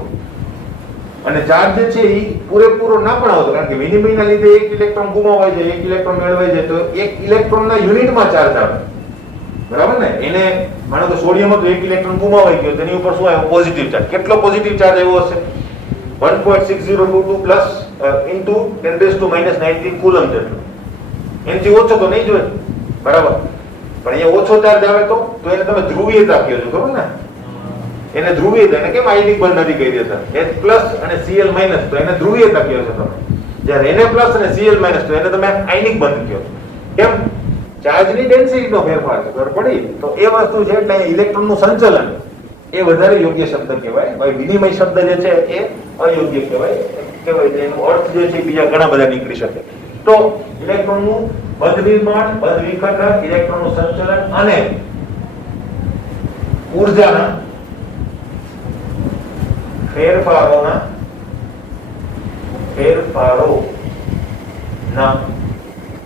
અને ચાર્જ જે છે એ પૂરેપૂરો ના પણ આવતો, કારણ કે વિનિમયના લીધે એક ઇલેક્ટ્રોન ગુમાવાય છે, એક ઇલેક્ટ્રોન મેળવાય છે, તો એક ઇલેક્ટ્રોનના યુનિટમાં ચાર્જ આવે, બરાબર ને. એને માનો કે સોડિયમ હતો, એક ઇલેક્ટ્રોન ગુમાવાઈ ગયો, તેની ઉપર શું આવ્યો? Positive charge. કેટલો પોઝિટિવ ચાર્જ આવ્યો હશે? 1.6022 પ્લસ ઇન્ટુ 10⁻⁻⁹ કુલમ જેટલો. એનાથી ઓછો તો નહીં જોઈએ, બરાબર. પણ અહીંયા ઓછો ચાર્જ આવે તો એને તમે ધ્રુવીયતા કહો છો, ખબર ને? એને ધ્રુવીયતા, એને કેમ આયનિક બંધ નથી કહી દેતા? H પ્લસ અને Cl માઇનસ, તો એને ધ્રુવીયતા કહો છો તમે. જ્યારે Na પ્લસ અને Cl માઇનસ, તો એને તમે આયનિક બંધ કહો છો. કેમ? ચાર્જની ડેન્સિટીનો ફેરફાર છે, ખબર પડી? તો એ વસ્તુ છે, એટલે ઇલેક્ટ્રોનનું સંચલન એ વધારે યોગ્ય શબ્દ કહેવાય. ભાઈ વિનિમય શબ્દ જે છે એ અયોગ્ય કહેવાય. એનો અર્થ જે છે બીજા ઘણા બધા નીકળી શકે. તો ઇલેક્ટ્રોનનું બંધ નિર્માણ, બંધ વિખંડન, ઇલેક્ટ્રોનનું સંચલન અને ઊર્જાના ફેરફારોના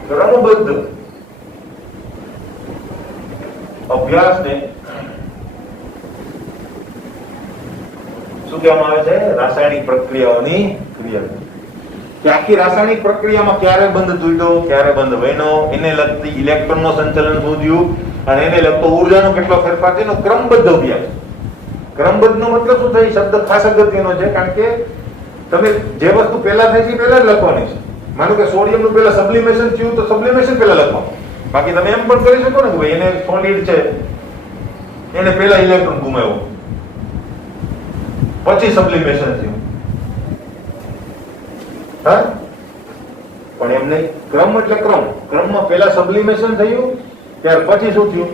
ક્રમબદ્ધ અભ્યાસને શું કહેવામાં આવે છે? રાસાયણિક પ્રક્રિયાઓની ક્રિયા. કે આખી રાસાયણિક પ્રક્રિયામાં ક્યારે બંધ તૂટ્યો, ક્યારે બંધ બન્યો, એને લગતી ઇલેક્ટ્રોનનો સંચલન શું થયું અને એને લગતો ઊર્જાનો કેટલો ફેરફાર થયો, ક્રમબદ્ધ અભ્યાસ. ક્રમબદ્ધ નો મતલબ શું થાય? શબ્દ ખાસ અગત્યનો છે, કારણ કે તમે જે વસ્તુ પહેલા થાય છે પહેલા જ લખવાની છે. માનો કે સોડિયમ નું પહેલા સબ્લિમેશન થયું તો સબ્લિમેશન પહેલા લખવાનું. બાકી તમે એમ પણ કરી શકો ને કે ભાઈ એને સોલિડ છે, એને પહેલા ઇલેક્ટ્રોન ગુમાવ્યો, પછી સબ્લિમેશન થયું, હા? પણ એમ નહીં. ક્રમ એટલે ક્રમ. ક્રમમાં પહેલા સબ્લિમેશન થયું, ત્યાર પછી શું થયું?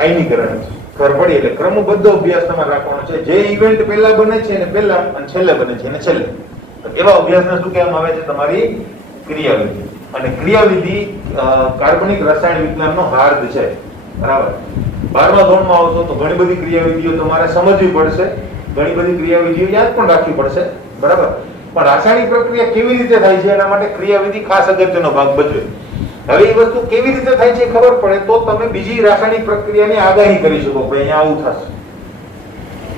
આયનીકરણ. ખબર પડી? એટલે ક્રમબદ્ધ અભ્યાસ તમારે રાખવાનો છે. જે ઇવેન્ટ પહેલા બને છે એને પહેલા, અને છેલ્લે બને છે એને છેલ્લે. એવા અભ્યાસને શું કહેવામાં આવે છે? તમારી ક્રિયાવિધિ. અને ક્રિયાવિધિ કાર્બનિક રસાયણ વિજ્ઞાનનો હાર્દ છે, બરાબર. 12મા ધોરણમાં આવશો તો ઘણી બધી ક્રિયાવિધિઓ તમારે સમજવી પડશે, ઘણી બધી ક્રિયાવિધિઓ યાદ પણ રાખવી પડશે, બરાબર. પણ રાસાયણિક પ્રક્રિયા કેવી રીતે થાય છે એના માટે ક્રિયાવિધિ ખાસ અગત્યનો ભાગ ભજવે. હવે એ વસ્તુ કેવી રીતે થાય છે ખબર પડે તો તમે બીજી રાસાયણિક પ્રક્રિયાની આગાહી કરી શકો કે અહીંયા આવું થશે.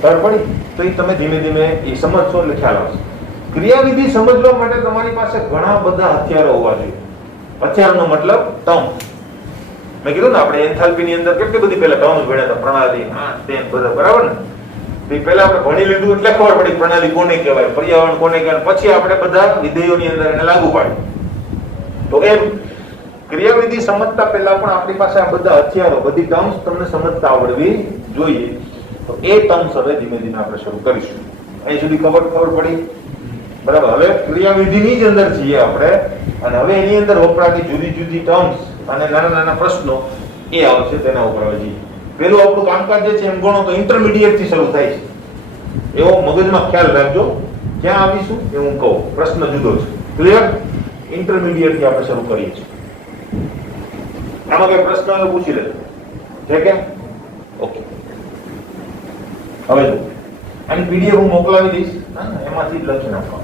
ખબર પડી? તો એ તમે ધીમે ધીમે એ સમજશો એટલે ખ્યાલ આવશે. ક્રિયાવિધિ સમજવા માટે તમારી પાસે ઘણા બધા હથિયારો હોવા જોઈએ. હથિયારનો મતલબ ટર્મ. મેં કીધું ને આપણે એન્થાલ્પીની અંદર કેટલી બધી પહેલા ટર્મ્સ ભણ્યા હતા, પ્રણાલી, આ તે બધા, બરાબર ને? પહેલા આપણે ભણી લીધું એટલે ખબર પડી પ્રણાલી કોને કહેવાય, પર્યાવરણ કોને કહેવાય, પછી આપણે બધા વિધેયોની અંદર એને લાગુ પાડ્યું. તો એમ ક્રિયાવિધિ સમજતા પહેલા પણ આપણી પાસે આ બધા હથિયારો, બધી ટર્મ્સ તમને સમજતા આવડવી જોઈએ. તો એ ટર્મ્સ હવે ધીમે ધીમે આપણે શરૂ કરીશું. અહીં સુધી ખબર પડી, બરાબર? હવે ક્રિયાવિધિની જ અંદર છીએ આપણે, અને હવે એની અંદર વપરાતી જુદી જુદી ટર્મ્સ અને નાના નાના પ્રશ્નો એ આવશે, તેના ઉપર હવે જઈએ. પેલું આપણું કામકાજ જે છે એમ ગણો તો ઇન્ટરમીડિયેટ થી શરૂ થાય છે. એવો મગજમાં ખ્યાલ રાખજો. ક્યાં આવીશું એ હું કહું, પ્રશ્ન જુદો છે. ક્લિયર? ઇન્ટરમીડિયેટ થી આપણે શરૂ કરીએ છીએ. આમાં કઈ પ્રશ્ન હોય પૂછી લેજો, છે કે? ઓકે. હવે જો આની પીડીએફ હું મોકલાવી દઈશ, એમાંથી જ લખી નાખો.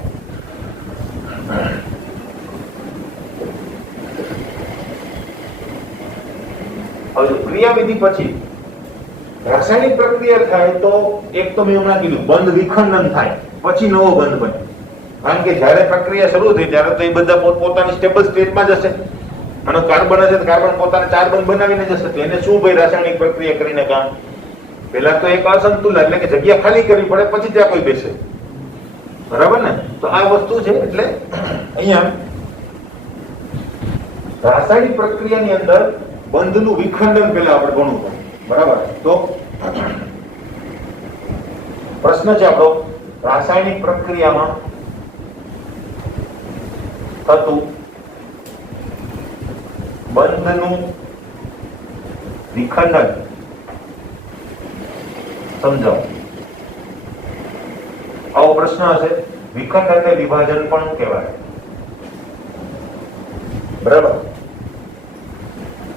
હવે જો ક્રિયાવિધિ પછી રાસાયણિક પ્રક્રિયા થાય તો એક તો મેં હમણાં કીધું બંધ વિખંડન થાય, પછી નવો બંધ બને. કારણ કે જ્યારે પ્રક્રિયા શરૂ થઈ ત્યારે તો એ બધા પોતપોતાની સ્ટેબલ સ્ટેટમાં જશે. અને કાર્બન હશે તો કાર્બન પોતાને 4 બંધ બનાવીને જશે. તો એને શું ભાઈ રાસાયણિક પ્રક્રિયા કરીને કામ? પહેલા તો એક અસંતુલન એટલે કે જગ્યા ખાલી કરવી પડે, પછી ત્યાં કોઈ બેસે, બરાબર ને? તો આ વસ્તુ છે. એટલે અહીંયા રાસાયણિક પ્રક્રિયાની અંદર બંધનું વિખંડન પહેલા આપણે ગણવું પડે, બરાબર? તો પ્રશ્ન છે આપણો, રાસાયણિક પ્રક્રિયામાં થતું બંધનું વિખંડન સમજાવો. આવો પ્રશ્ન હશે. વિખંડન એટલે વિભાજન પણ કહેવાય. બરાબર,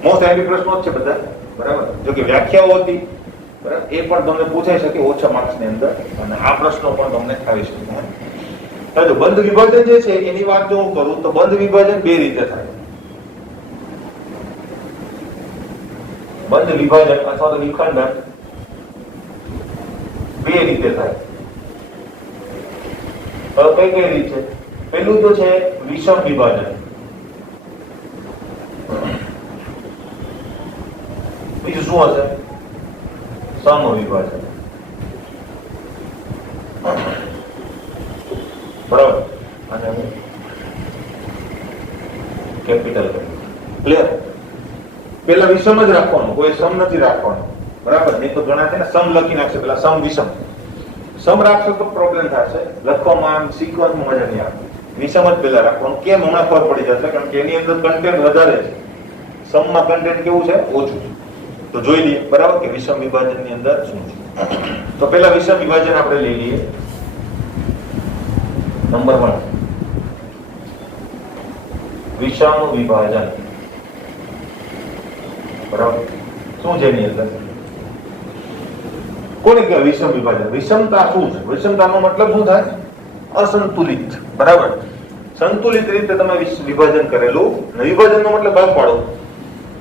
મોસ્ટ આઈએમપી પ્રશ્નો જ છે બધા. બરાબર, જો કે વ્યાખ્યાઓ હતી, બરાબર, એ પણ તમને પૂછાઈ શકે ઓછા માર્ક્સ ની અંદર, અને આ પ્રશ્નો પણ તમને આવી શકે. તો બંધ વિભાજન જે છે એની વાત જો હું કરું તો બંધ વિભાજન બે રીતે થાય. બંધ વિભાજન અથવા તો વિખંડન બે રીતે થાય. હવે કઈ કઈ રીત છે? પેલું તો છે વિષમ વિભાજન. બીજું શું હશે? સમ વિભાજન. બરાબર, અને હું કેપિટલ ક્લિયર. પેલા વિષમ જ રાખવાનું, કોઈ સમ નથી રાખવાનું. બરાબર, નહીં તો ઘણા છે ને સમ લખી નાખશે, પેલા સમ વિષમ. સમ રાખશો તો પ્રોબ્લેમ થશે, લખવામાં સિક્વન્સમાં મજા નહીં આવે. વિષમ જ પેલા રાખવાનું. કેમ? હમણાં ખબર પડી જશે, કારણ કે એની અંદર કન્ટેન્ટ વધારે છે, સમમાં કન્ટેન્ટ કેવું છે? ઓછું. તો જોઈ લઈએ, બરાબર, કે વિષમ વિભાજનની અંદર શું છે. તો પેલા વિષમ વિભાજન આપણે લઈ લઈએ. નંબર 1, વિષમ વિભાજન. બરાબર, શું છે એની અંદર? કોને કહેવાય વિષમ વિભાજન? વિષમતા શું છે? વિષમતાનો મતલબ શું થાય? અસંતુલિત. બરાબર, સંતુલિત રીતે તમે વિભાજન કરેલું. વિભાજનનો મતલબ ભાગ પાડો.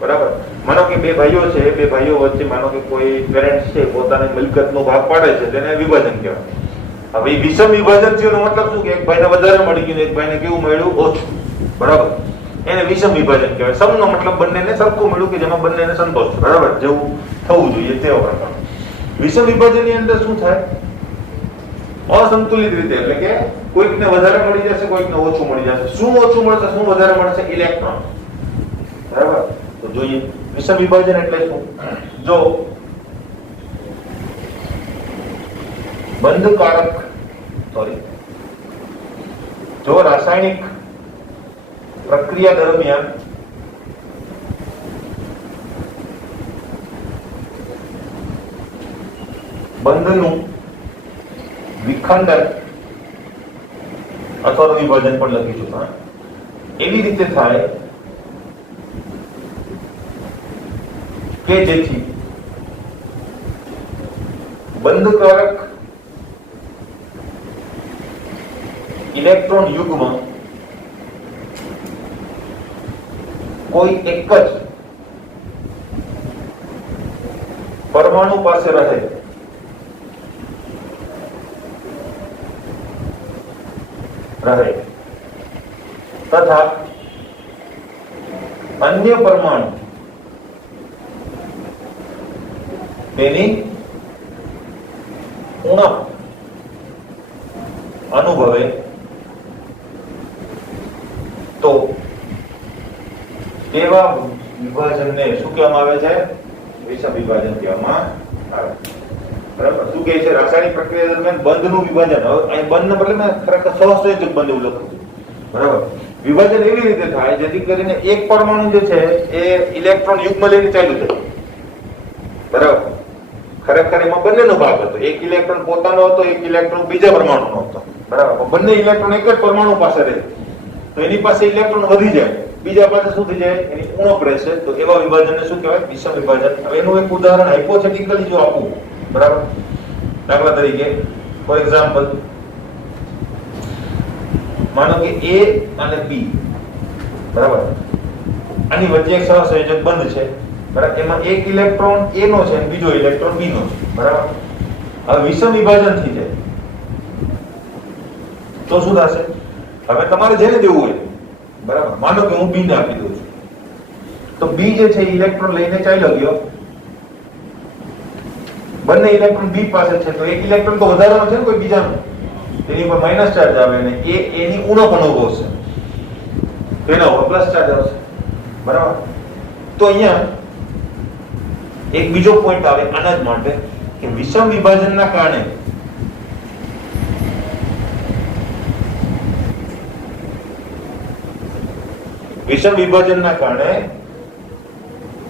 બરાબર, માનો કે બે ભાઈઓ છે, બે ભાઈઓ વચ્ચે માનો કે કોઈ પેરેન્ટ્સ છે પોતાની મિલકતનો ભાગ પાડે છે, તેને વિભાજન કહેવાય. હવે વિષમ વિભાજન થયું એનો મતલબ શું? કે એક ભાઈને વધારે મળી ગયું, એક ભાઈને કેવું મળ્યું? ઓછું. બરાબર, એને વિષમ વિભાજન કહેવાય. સમનો મતલબ બંનેને સરખું મળ્યું, કે જેમાં બંનેને સંતોષ. બરાબર, જેવું થવું જોઈએ તેવા પ્રકાર. વિષમ વિભાજનની અંદર શું થાય? અસંતુલિત રીતે, એટલે કે કોઈકને વધારે મળી જશે, કોઈકને ઓછું મળી જશે. શું ઓછું મળશે, શું વધારે મળશે? ઇલેક્ટ્રોન. બરાબર, તો જોઈએ વિષમ વિભાજન એટલે શું. જો બંધકારક જો રાસાયણિક પ્રક્રિયા દરમિયાન બંધનું વિખંડન અથવા વિભાજન પણ લખીશું, એવી રીતે થાય કે જેથી બંધકારક ઇલેક્ટ્રોન યુગ્મ કોઈ એક જ પરમાણુ પાસે રહે તથા અન્ય પરમાણુ તેની ઉણપ અનુભવે તો તેવા વિભાજનને શું કહેવામાં આવે છે? વિષમ વિભાજન કહેવામાં આવે. બરાબર, શું કહે છે? રાસાયણિક પ્રક્રિયા દરમિયાન બંધનું વિભાજન. હવે અહીં બંધ બદલે મેં ખરેખર સહસંયોજક બંધ એવું લખું છું. બરાબર, વિભાજન એવી રીતે થાય જેથી કરીને એક પરમાણુ જે છે એ ઇલેક્ટ્રોન યુગ્મ લઈને ચાલ્યું જાય. બરાબર, ખરેખર એમાં બંનેનો ભાગ હતો. એક ઇલેક્ટ્રોન પોતાનો હતો, એક ઇલેક્ટ્રોન બીજા પરમાણુનો હતો. બરાબર, બંને ઇલેક્ટ્રોન એક જ પરમાણુ પાસે રહે તો એની પાસે ઇલેક્ટ્રોન વધી જાય, બીજા પાસે શું થઈ જાય? એની ઉણપ રહેશે. તો એવા વિભાજનને શું કહેવાય? વિષમ વિભાજન. હવે એનું એક ઉદાહરણ હાઇપોથેટિકલી જો આપું, બરાબર, દાખલા તરીકે ફોર એક્ઝામ્પલ માનો કે A અને B, બરાબર, આની વચ્ચે એક સહસંયોજક બંધ છે. બરાબર, એમાં એક ઇલેક્ટ્રોન A નો છે અને બીજો ઇલેક્ટ્રોન B નો છે. બરાબર, હવે વિષમ વિભાજન થઈ જાય તો શું થશે? હવે તમારે જેને દેવું હોય, બરાબર, માનો કે હું B ને આપી દઉં છું, તો B જે છે ઇલેક્ટ્રોન લઈને ચાલ્યો ગયો, બંને ઇલેક્ટ્રોન B પાસે છે, તો એક ઇલેક્ટ્રોન તો વધારાનો છે ને કોઈ બીજાનો, તેની પર માઈનસ ચાર્જ આવે અને એ એની ઉણપ અનુભવશે, તેના ઉપર પ્લસ ચાર્જ આવશે. બરાબર, તો અહીંયા એક બીજો પોઈન્ટ આવે આના જ માટે કે વિષમ વિભાજનના કારણે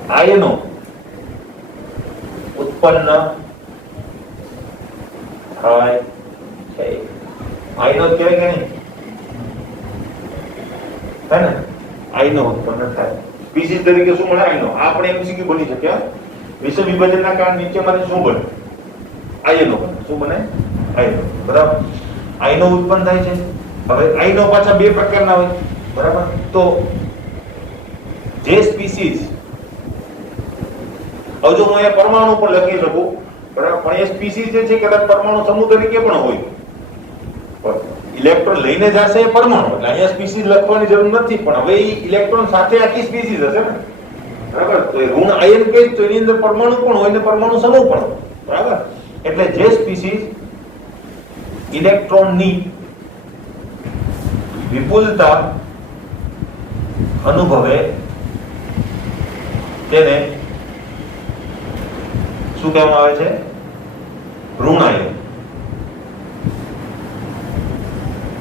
આયનો ઉત્પન્ન થાય છે. આયનો કહેવાય કે નહીં? હે ને? આયનો ઉત્પન્ન થાય. સ્પીસીસ તરીકે શું મળે? આયનો. આ આપણે એમસીક્યુ બની શક્યા. વિષમ વિભાજનના કારણે નીચેમાંથી શું બને? આયનો બને. શું બને? આયનો. બરાબર. આયનો ઉત્પન્ન થાય છે. હવે આયનો પાછા બે પ્રકારના હોય. બરાબર. તો જે સ્પીસીસ, હવે જો હું અહીંયા પરમાણુ પણ લખી શકું, બરાબર, પણ એ સ્પીસીસ જે છે કદાચ પરમાણુ સમૂહ તરીકે પણ હોય. ઇલેક્ટ્રોન લઈને જશે એ પરમાણુ, એટલે અહીંયા સ્પીસીસ લખવાની જરૂર નથી, પણ હવે એ ઇલેક્ટ્રોન સાથે આખી સ્પીસીસ હશે ને. બરાબર. તો એ ઋણ આયન કહીએ તો એની અંદર પરમાણુ પણ હોય ને પરમાણુ સમૂહ પણ હોય. બરાબર. એટલે જે સ્પીસીસ ઇલેક્ટ્રોનની વિપુલતા અનુભવે તેને શું કહેવામાં આવે છે? ઋણ આયન.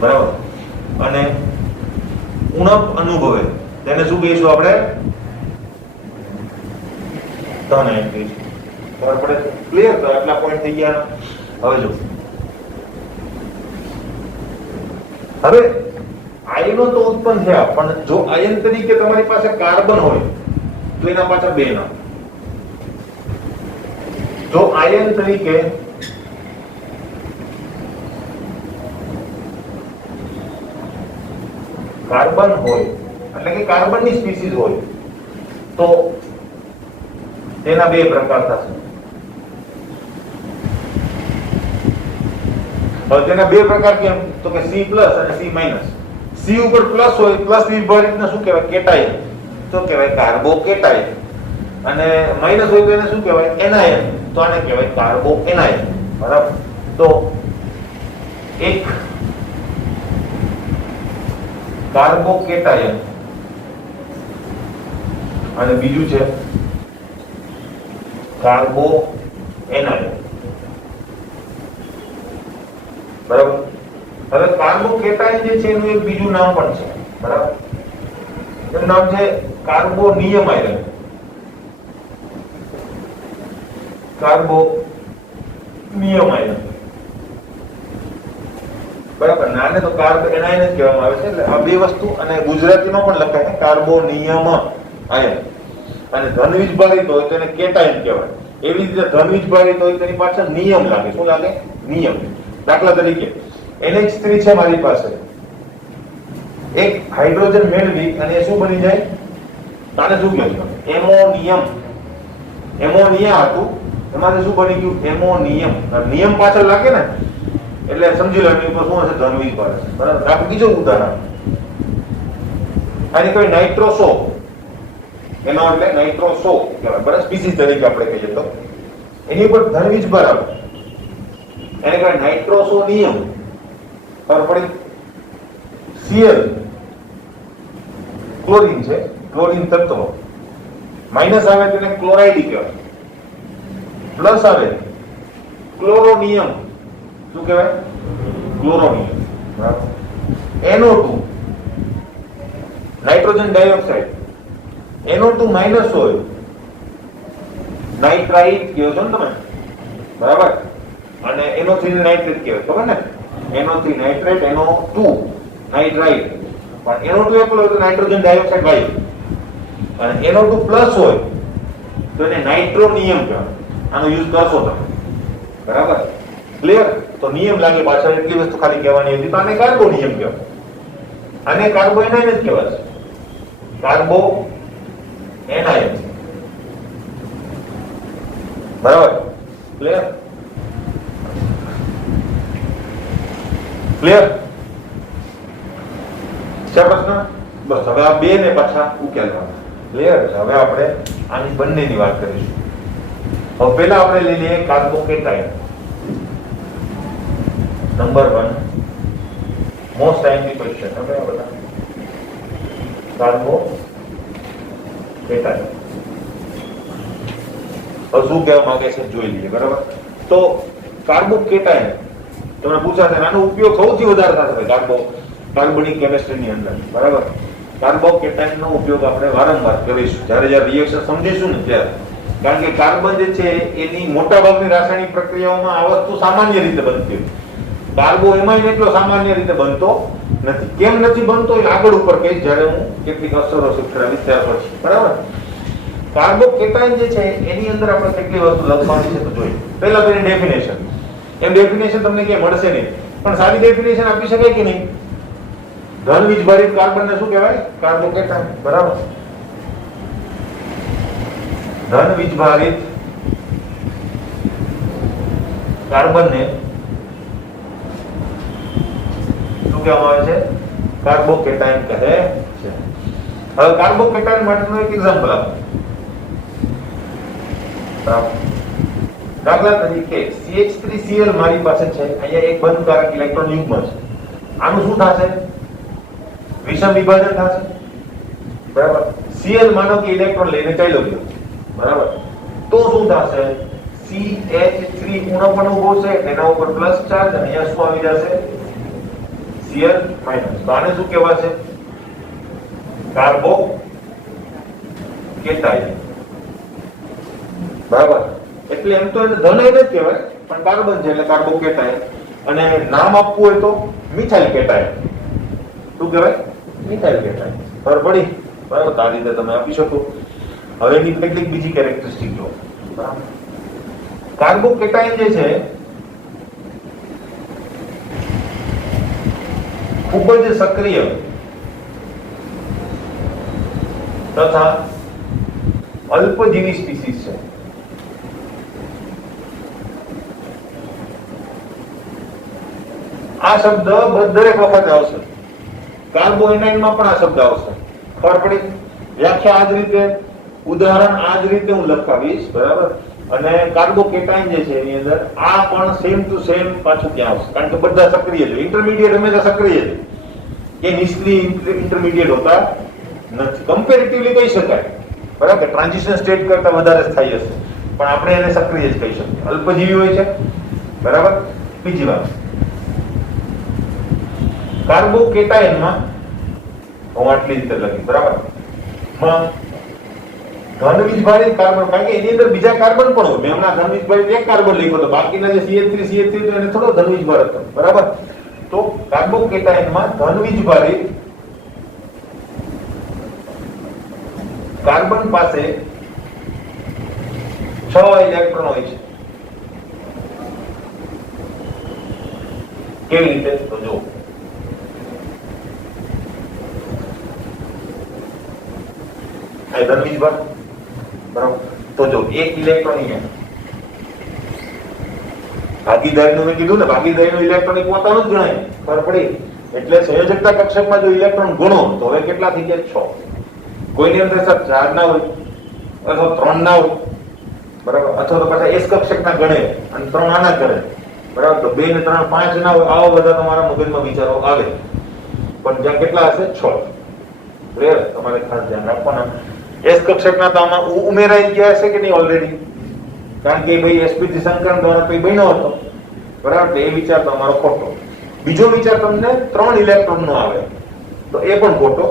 બરાબર. અને ઉણપ અનુભવે તેને શું કહીશું આપણે? ધન આયન કહીશું. ખબર પડે? ક્લિયર? તો આટલા પોઈન્ટ થઈ ગયા. હવે જો હવે આયનો તો ઉત્પન્ન થયા, પણ જો આયન તરીકે તમારી પાસે કાર્બન હોય તો એના પાછા બે નામ. જો આયન તરીકે કાર્બન હોય, એટલે કે કાર્બનની સ્પીસીસ હોય, તો તેના બે પ્રકાર થશે. હવે તેના બે પ્રકાર કેમ? તો કે C+ અને C-. C ઉપર પ્લસ હોય, પ્લસ વિભાજિતને શું કહેવાય? કેટાયન. તો કહેવાય કાર્બોકેટાયન. અને માઈનસ હોય તો એને શું કહેવાય? એનાયન. તો આને કહેવાય કાર્બોએનાયન. બરાબર. તો એક કાર્બોકેટાયન અને બીજું છે કાર્બોએનાયન. બરાબર. હવે કાર્બોકેટાયન જે છે એનું એક બીજું નામ પણ છે. બરાબર. એનું નામ છે કાર્બોનિયમ આયન. Carbonium ion. બરાબર. નાને તો કાર્બોએનાયન જ કહેવામાં આવે છે. એટલે આ બે વસ્તુ, અને ગુજરાતીમાં પણ લખાય છે કાર્બોનિયમ આયન. અને ધન વીજભારિત હોય તો એને કેટાયન કહેવાય. એવી રીતે ધન વીજભારિત હોય તો એની પાછળ નિયમ લાગે. શું લાગે? નિયમ. દાખલા તરીકે NH3 છે મારી પાસે, એક હાઇડ્રોજન મેળવી અને એ શું બની જાય? તાને શું કહેવાય? એમોનિયમ. એમોનિયા હતું, એમાંથી શું બની ગયું? એમોનિયમ. નિયમ પાછળ લાગે ને એટલે સમજી લો એની ઉપર શું હશે? ધન વીજભાર. બરાબર. આપણે બીજું ઉદાહરણ, આની કોઈ નાઇટ્રોસો, એનો એટલે નાઇટ્રોસો કહેવાય. બરાબર. સ્પીસીસ તરીકે આપણે કહીએ તો એની ઉપર ધન વીજભાર આવે, એને કહેવાય નાઇટ્રોસોનિયમ. ખબર પડી? Cl ક્લોરીન છે, ક્લોરીન તત્વ. માઈનસ આવે તેને ક્લોરાઇડ કહેવાય. પ્લસ આવે ક્લોરોનિયમ. શું કહેવાય? ક્લોરોનિયમ. બરાબર. NO2 nitrogen dioxide. NO2 minus હોય, નાઇટ્રાઇટ કહો છો ને તમે. બરાબર. અને NO3 નાઇટ્રેટ કહેવાય. ખબર ને? NO3 nitrate, NO2 nitrite. પણ NO2 એકલો હોય તો નાઇટ્રોજન ડાયોક્સાઇડ વાયુ, અને NO2 પ્લસ હોય તો એને નાઇટ્રોનિયમ કહેવાય. આનો યુઝ કરશો તમે. બરાબર. ક્લિયર? તો નિયમ લાગે પાછળ એટલી વસ્તુ ખાલી કહેવાની હતી. તો આને કાર્બોનિયમ કહેવાય. આને કાર્બોએનાયન જ કહેવાય. કાર્બોએનાયન. બરાબર. ક્લિયર? ક્લિયર છે પ્રશ્ન? બસ. હવે આ બે ને પાછા ઉકેલવા. ક્લિયર છે? હવે આપણે આની બંનેની વાત કરીશું. હવે પહેલા આપણે લઈ લઈએ carbocation. Number 1 most timely question. હવે આ બધા કાર્બોકેટાયન શું કહેવા માંગે છે જોઈ લઈએ. બરાબર. તો કાર્બોકેટાયન તમને પૂછાશે, આનો ઉપયોગ સૌથી વધારે થશે કાર્બોનિક કેમિસ્ટ્રીની અંદર. બરાબર. કાર્બોકેટાયન નો ઉપયોગ આપણે વારંવાર કરીશું જ્યારે જ્યારે રિએક્શન સમજીશું ને ત્યારે, કારણ કે કાર્બન જે છે એની મોટાભાગની રાસાયણિક પ્રક્રિયાઓમાં આ વસ્તુ સામાન્ય રીતે બનતી હોય. કાર્બો એમાઇન એટલો સામાન્ય રીતે બનતો નથી. કેમ નથી બનતો એ આગળ ઉપર કહીશ જ્યારે હું કેટલીક અસરો શીખવાડીશ ત્યાર પછી. બરાબર? કાર્બોકેટાયન જે છે એની અંદર આપણે કેટલી વસ્તુ લખવાની છે તો જોઈએ. પહેલા તો એની ડેફિનેશન. એમ ડેફિનેશન તમને ક્યાંય મળશે નહીં, પણ સારી ડેફિનેશન આપી શકાય કે નહીં? ધન વીજભારિત કાર્બનને શું કહેવાય? કાર્બોકેટાયન. બરાબર? ધન વીજભારિત કાર્બનને શું કહેવામાં આવે છે? કાર્બોકેટાયન કહે છે. હવે કાર્બોકેટાયન માટેનું એક એક્ઝામ્પલ આપો. દાખલા તરીકે CH3Cl મારી પાસે છે, અહીંયા એક બંધકારક ઇલેક્ટ્રોન યુગ્મ છે. આનું શું થશે? વિષમ વિભાજન થશે. બરાબર? Cl માનો કે ઇલેક્ટ્રોન લઈને ચાલ્યો ગયો. બરાબર? તો શું થશે? CH3 પૂર્ણ પણ ઉભો છે, એના ઉપર પ્લસ ચાર્જ, અને અહીંયા શું આવી જશે? Cl minus. તો આને શું કહેવાશે? કાર્બોકેટાયન. બરાબર? એટલે એમ તો એને ધન જ કહેવાય, પણ કાર્બન છે એટલે કાર્બોકેટાયન. અને નામ આપવું હોય તો મિથાઇલ કેટાયન. શું કહેવાય? Methyl cation. ખબર પડી? બરાબર? તો આ રીતે તમે આપી શકો. હવે એની કેટલીક બીજી કેરેક્ટરિસ્ટિક જો. કાર્બોકેટાયન જે છે ખૂબ જ સક્રિય તથા અલ્પજીવી સ્પીસીસ છે. આ શબ્દ દરેક વખતે આવશે. કાર્બોએનાઇનમાં પણ આ શબ્દ આવશે. ખબર પડી? વ્યાખ્યા આ જ રીતે, ઉદાહરણ આ જ રીતે હું લખાવીશ. બરાબર? અને કાર્બોકેટાયન જે છે એની અંદર આ પણ સેમ ટુ સેમ પાછું ત્યાં આવશે, કારણ કે બધા સક્રિય છે. ઇન્ટરમીડિયેટ હંમેશા સક્રિય છે, એ નિષ્ક્રિય ઇન્ટરમીડિયેટ હોતા નથી. કમ્પેરેટિવલી કહી શકાય, બરાબર, ટ્રાન્ઝિશન સ્ટેટ કરતા વધારે થાય હશે, પણ આપણે એને સક્રિય જ કહી શકીએ. અલ્પજીવી હોય છે. બરાબર? બીજી વાત, કાર્બોકેટાયનમાં હું આટલી રીતે લખી. બરાબર? ધન વીજભારિત કાર્બન, કારણ કે એની અંદર બીજા કાર્બન પણ હોય. મેં હમણાં ધન વીજભારિત એક કાર્બન લખ્યો તો બાકીના જે CH3 તો એને થોડો ધન વીજભારિત હતો. બરાબર? તો કાર્બોકેટાયનમાં ધન વીજભારિત કાર્બન પાસે 6 ઇલેક્ટ્રોન હોય છે. કેવી રીતે? તો જો આ ધન વીજભાર. બરાબર? તો જો એક ઇલેક્ટ્રોન અહીંયા ભાગીદારીનું મેં કીધું ને, ભાગીદારીનું ઇલેક્ટ્રોન એક પોતાનું જ ગણાય. ખબર પડી? એટલે સંયોજકતા કક્ષકમાં જો ઇલેક્ટ્રોન ગણો તો હવે કેટલા થઈ ગયા? 6. કોઈની અંદર સર 4 ના હોય અથવા 3 ના હોય. બરાબર? અથવા તો પાછા S કક્ષકના ગણે અને 3 આના કરે. બરાબર? તો 2 ને 3 5 ના હોય. આવા બધા તમારા મગજમાં વિચારો આવે, પણ જ્યાં કેટલા હશે? 6. ક્લિયર? તમારે ખાસ ધ્યાન રાખવાના. S કક્ષકના તો આમાં ઉમેરાઈ ગયા હશે કે નહીં ઓલરેડી? કારણ કે ભાઈ sp3 સંકરણ દ્વારા કોઈ બન્યો હતો. બરાબર? એ વિચાર તો અમારો ખોટો. બીજો વિચાર તમને 3 ઇલેક્ટ્રોન નો આવે તો એ પણ ખોટો.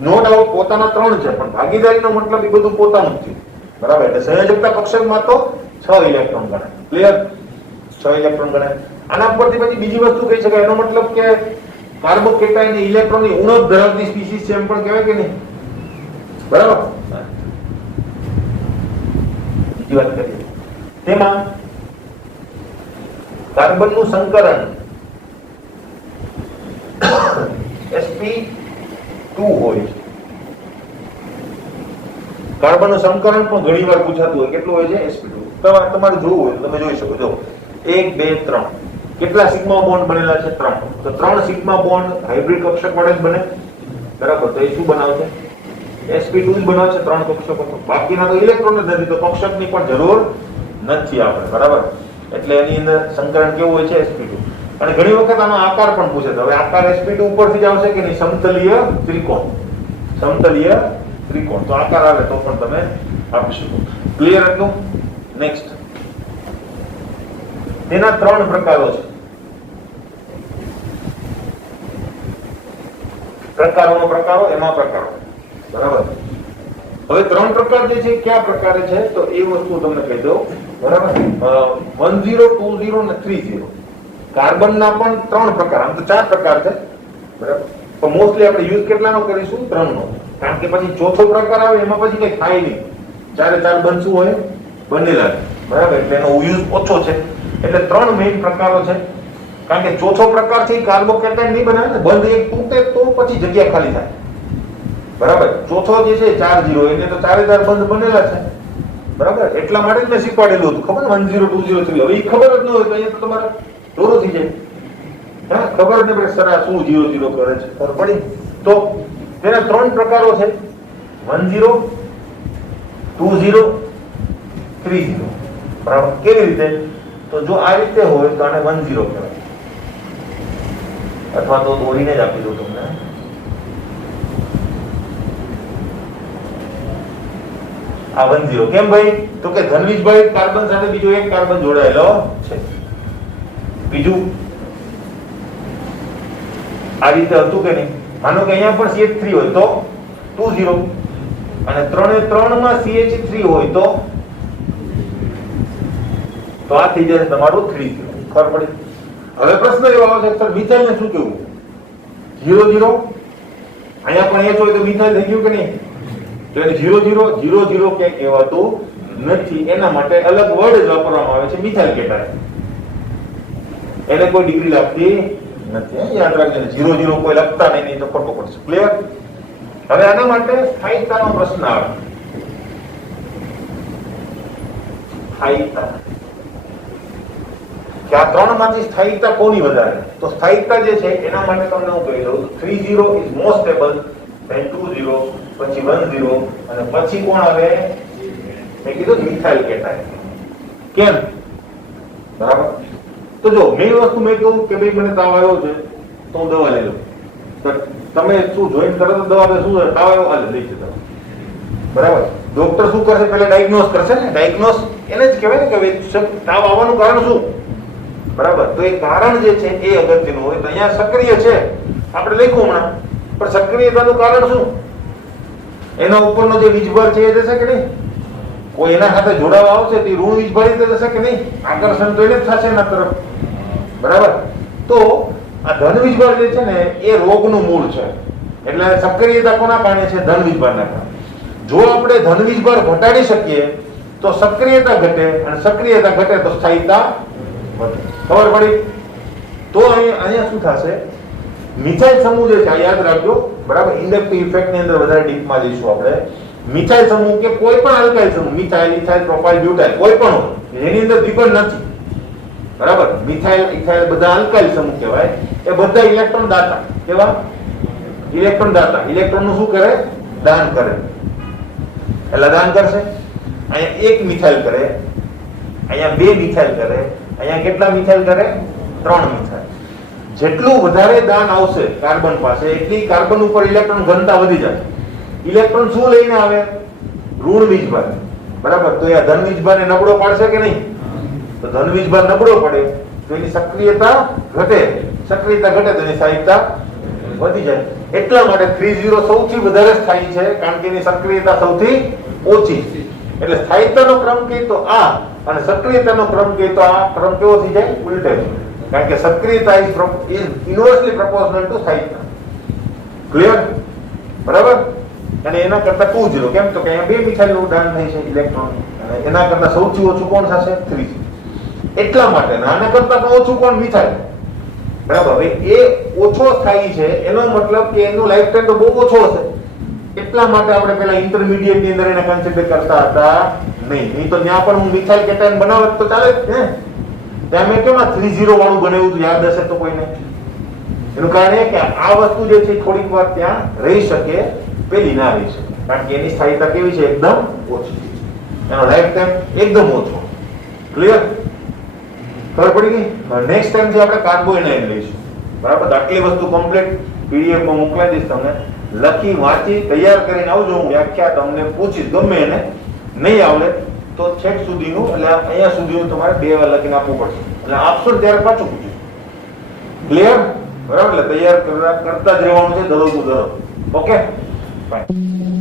નો ડાઉટ પોતાના 3 છે, પણ ભાગીદારીનો મતલબ એ બધું પોતાનું જ છે. બરાબર? એટલે સંયોજકતા કક્ષકમાં તો 6 ઇલેક્ટ્રોન ગણાય. ક્લિયર? 6 ઇલેક્ટ્રોન ગણાય. આના પરથી પછી બીજી વસ્તુ કહી શકાય, એનો મતલબ કે કાર્બોકેટાયન ઇલેક્ટ્રોનની ઉણપ ધરાવતી સ્પીસીસ છે એમ પણ કહેવાય કે નહીં? બરાબર? બીજી વાત કરીએ, તેમાં કાર્બનનું સંકરણ sp2 હોય છે. કાર્બનનું સંકરણ પણ ઘણીવાર પૂછાતું હોય. કેટલું હોય છે? sp2. તમારે જોવું હોય તો તમે જોઈ શકો. જો 1 2 3 કેટલા સિગ્મા બોન્ડ બનેલા છે? 3. તો 3 સિગ્મા બોન્ડ હાઇબ્રિડ કક્ષક વડે જ બને. બરાબર? તો એ શું બનાવશે? sp2 જ બનાવશે. 3 કક્ષકો. બાકીના તો ઇલેક્ટ્રોન જ નથી, તો કક્ષકની પણ જરૂર નથી આપણે. બરાબર? એટલે એની અંદર સંકરણ કેવું હોય છે? sp2. અને ઘણી વખત આનો આકાર પણ પૂછે. તો હવે આકાર sp2 ઉપરથી જ આવશે કે નહીં? સમતલીય ત્રિકોણ. સમતલીય ત્રિકોણ તો આકાર આવે તો પણ તમે આપી શકો. ક્લિયર હતું? નેક્સ્ટ, તેના 3 પ્રકારો છે. પ્રકારોનો પ્રકારો, એમાં પ્રકારો. બરાબર. હવે 3 પ્રકાર જે છે કયા પ્રકારે છે તો એ વસ્તુ તમને કહી દઉં. બરાબર. 10 20 અને 30. કાર્બનના પણ 3 પ્રકાર, આમ તો 4 પ્રકાર છે. બરાબર. તો મોસ્ટલી આપણે યુઝ કેટલાનો કરીશું? 3 નો. કારણ કે પછી ચોથો પ્રકાર આવે એમાં પછી કઈ થાય નહીં. 4 બનશું હોય બનેલા. બરાબર. એટલે એનો યુઝ ઓછો છે. એટલે 3 મેઇન પ્રકારો છે. કારણ કે ચોથો પ્રકાર છે કાર્બોકેટાઇન નહીં બનાવે ને, બંધ એક તૂટે તો પછી જગ્યા ખાલી થાય. બરાબર. ચોથો જે છે 40 એટલે તો 4 બંધ બનેલા છે. બરાબર. એટલા માટે જ મેં શીખવાડેલું હતું, ખબર 10 20 3. હવે એ ખબર જ ન હોય તો અહીંયા તો તમારે દોરો થઈ જાય. હા, ખબર જ નહીં સર આ શું 00 કરે છે, ખબર પડી? તો તેના 3 પ્રકારો છે, 10 20 30. બરાબર. કેવી રીતે? તો જો આ રીતે હોય તો આને 10 કહેવાય, અથવા તો દોરીને જ આપી દઉં તમને. આ 10 કેમ ભાઈ? તો કે ધનવીજભાઈ કાર્બન સાથે બીજો એક કાર્બન જોડાયેલો છે. બીજું આ રીતે હતું કે નહીં? માનો કે અહીંયા પણ CH3 હોય તો 20 અને 3 માં CH3 હોય તો આ થઈ જશે તમારું 30. ખબર પડી? હવે પ્રશ્ન એવો આવે છે સર મિથાઇલ ને શું કહેવું? 00 અહીંયા પણ H હોય તો મિથાઇલ થઈ ગયું કે નહીં? તો એને 00 કે કહેવાતું નથી. એના માટે અલગ વર્ડ જ વાપરવામાં આવે છે, મિથાઇલ કેટાયન. એને કોઈ ડિગ્રી લાગતી નથી. યાદ રાખજો, 00 કોઈ લખતા નહીં તો ખોટું પડશે. ક્લિયર? હવે આના માટે સ્થાયિકતાનો પ્રશ્ન આવે. સ્થાયિકતા કે આ 3 માંથી સ્થાયિકતા કોની વધારે? તો સ્થાયિકતા જે છે એના માટે તમને હું કહી દઉં, 30 ઇઝ મોર સ્ટેબલ ધેન 20, પછી 10 અને પછી કોણ આવે? મેં કીધું મિથાઇલ કેટાયન. કેમ? બરાબર. તો જો મેં વસ્તુ મેં કહું કે ભાઈ મને તાવ આવ્યો છે તો હું દવા લઈ લઉં. તમે શું જોઈન કરો તો દવા શું તાવ આવ્યો હાલે લઈ જતા. બરાબર. ડોક્ટર શું કરશે? પહેલા ડાયગ્નોસ કરશે ને. ડાયગ્નોસ એને જ કહેવાય ને કે તાવ આવવાનું કારણ શું? બરાબર. તો એ કારણ જે છે એ અગત્યનું હોય. તો અહીંયા સક્રિય છે આપણે લખ્યું હમણાં, પણ સક્રિયતાનું કારણ શું? એના ઉપરનો જે વીજભાર છે એ જશે કે નહીં? કોઈ એના સાથે જોડાવા આવશે તો ઋણ વીજભાર જશે કે નહીં? આકર્ષણ તો એને જ થશે એના તરફ. બરાબર. તો આ ધન વીજભાર જે છે ને એ રોગનું મૂળ છે. એટલે સક્રિયતા કોના કારણે છે? ધન વીજભારના કારણે. જો આપણે ધન વીજભાર ઘટાડી શકીએ તો સક્રિયતા ઘટે, અને સક્રિયતા ઘટે તો સ્થાયિકતા વધે. ખબર પડી? તો અહીંયા શું થશે? મિથાઇલ સમૂહ જે છે યાદ રાખજો. બરાબર. ઇન્ડક્ટિવ ઇફેક્ટ ની અંદર વધારે ડીપમાં જઈશું આપણે. મિથાઇલ સમૂહ કે કોઈ પણ આલ્કાઇલ સમૂહ, મિથાઇલ ઇથાઇલ પ્રોપાઇલ બ્યુટાઇલ કોઈ પણ હોય જેની અંદર દ્વિબંધ નથી. બરાબર. મિથાઇલ ઇથાઇલ બધા આલ્કાઇલ સમૂહ કહેવાય. એ બધા ઇલેક્ટ્રોન દાતા. કેવા? ઇલેક્ટ્રોન દાતા. ઇલેક્ટ્રોન નું શું કરે? દાન કરે. એટલે દાન કરશે. અહીંયા 1 મિથાઇલ કરે, અહીંયા 2 મિથાઇલ કરે, અહીંયા કેટલા મિથાઇલ કરે? 3 મિથાઇલ. જેટલું વધારે દાન આવશે કાર્બન પાસે એટલી કાર્બન ઉપર ઇલેક્ટ્રોન ઘનતા વધી જાય. ઇલેક્ટ્રોન શું લઈને આવે? ઋણ વીજભાર. બરાબર. તો એ ધન વીજભારને નબળો પાડશે કે નહીં? તો ધન વીજભાર નબળો પડે તો એની સક્રિયતા ઘટે. સક્રિયતા ઘટે તો એની સ્થાયિકતા વધી જાય. એટલા માટે 30 સૌથી વધારે સ્થાયી છે, કારણ કે એની સક્રિયતા સૌથી ઓછી. એટલે સ્થાયિકતાનો ક્રમ કહે તો આ, અને સક્રિયતાનો ક્રમ કહે તો આ ક્રમ કેવો થઈ જાય? ઉલટે. કારણ કે સક્રિયતા ઇઝ ઇન્વર્સલી પ્રોપોર્શનલ ટુ સ્થાયિકતા. ક્લિયર? બરાબર. અને એના કરતા 20 કેમ? તો કે અહીંયા 2 મિથાઇલનું દાન થાય છે ઇલેક્ટ્રોન, અને એના કરતા સૌથી ઓછું કોણ થશે? 30. એટલા માટે આના કરતા પણ ઓછું કોણ? મિથાઇલ. બરાબર. હવે એ ઓછો સ્થાયી છે એનો મતલબ કે એનો લાઈફ ટાઈમ તો બહુ ઓછો હશે. એટલા માટે આપણે પેલા ઇન્ટરમીડિયેટ ની અંદર એને કન્સિડર કરતા હતા નહીં. નહીં તો ત્યાં પણ હું મિથાઇલ કેટાયન બનાવત તો ચાલે જ ને. ત્યાં મેં કેમ 30 વાળું બનાવ્યું હતું, યાદ હશે તો કોઈને? એનું કારણ એ કે આ વસ્તુ જે છે થોડીક વાર ત્યાં રહી શકે, પેલી ના રહી શકે. કારણ કે એની સ્થાયિકતા કેવી છે? એકદમ ઓછી. એનો લાઈફ ટાઈમ એકદમ ઓછો. ક્લિયર? ખબર પડી ગઈ? નેક્સ્ટ ટાઈમ થી આપણે કાર્બોએનાઇન લઈશું. બરાબર. આટલી વસ્તુ કમ્પ્લીટ પીડીએફ માં મોકલાઈ દઈશ તમને. લખી વાંચી તૈયાર કરીને આવજો. હું વ્યાખ્યા તમને પૂછીશ, ગમે એને. નહીં આવડે તો છેક સુધીનું, એટલે અહીંયા સુધીનું તમારે 2 વાર લખીને આપવું પડશે. એટલે આપશો ત્યારે પાછું પૂછ્યું. ક્લિયર? બરાબર, એટલે તૈયાર કરતા જ રહેવાનું છે દરરોજ. Okay, fine.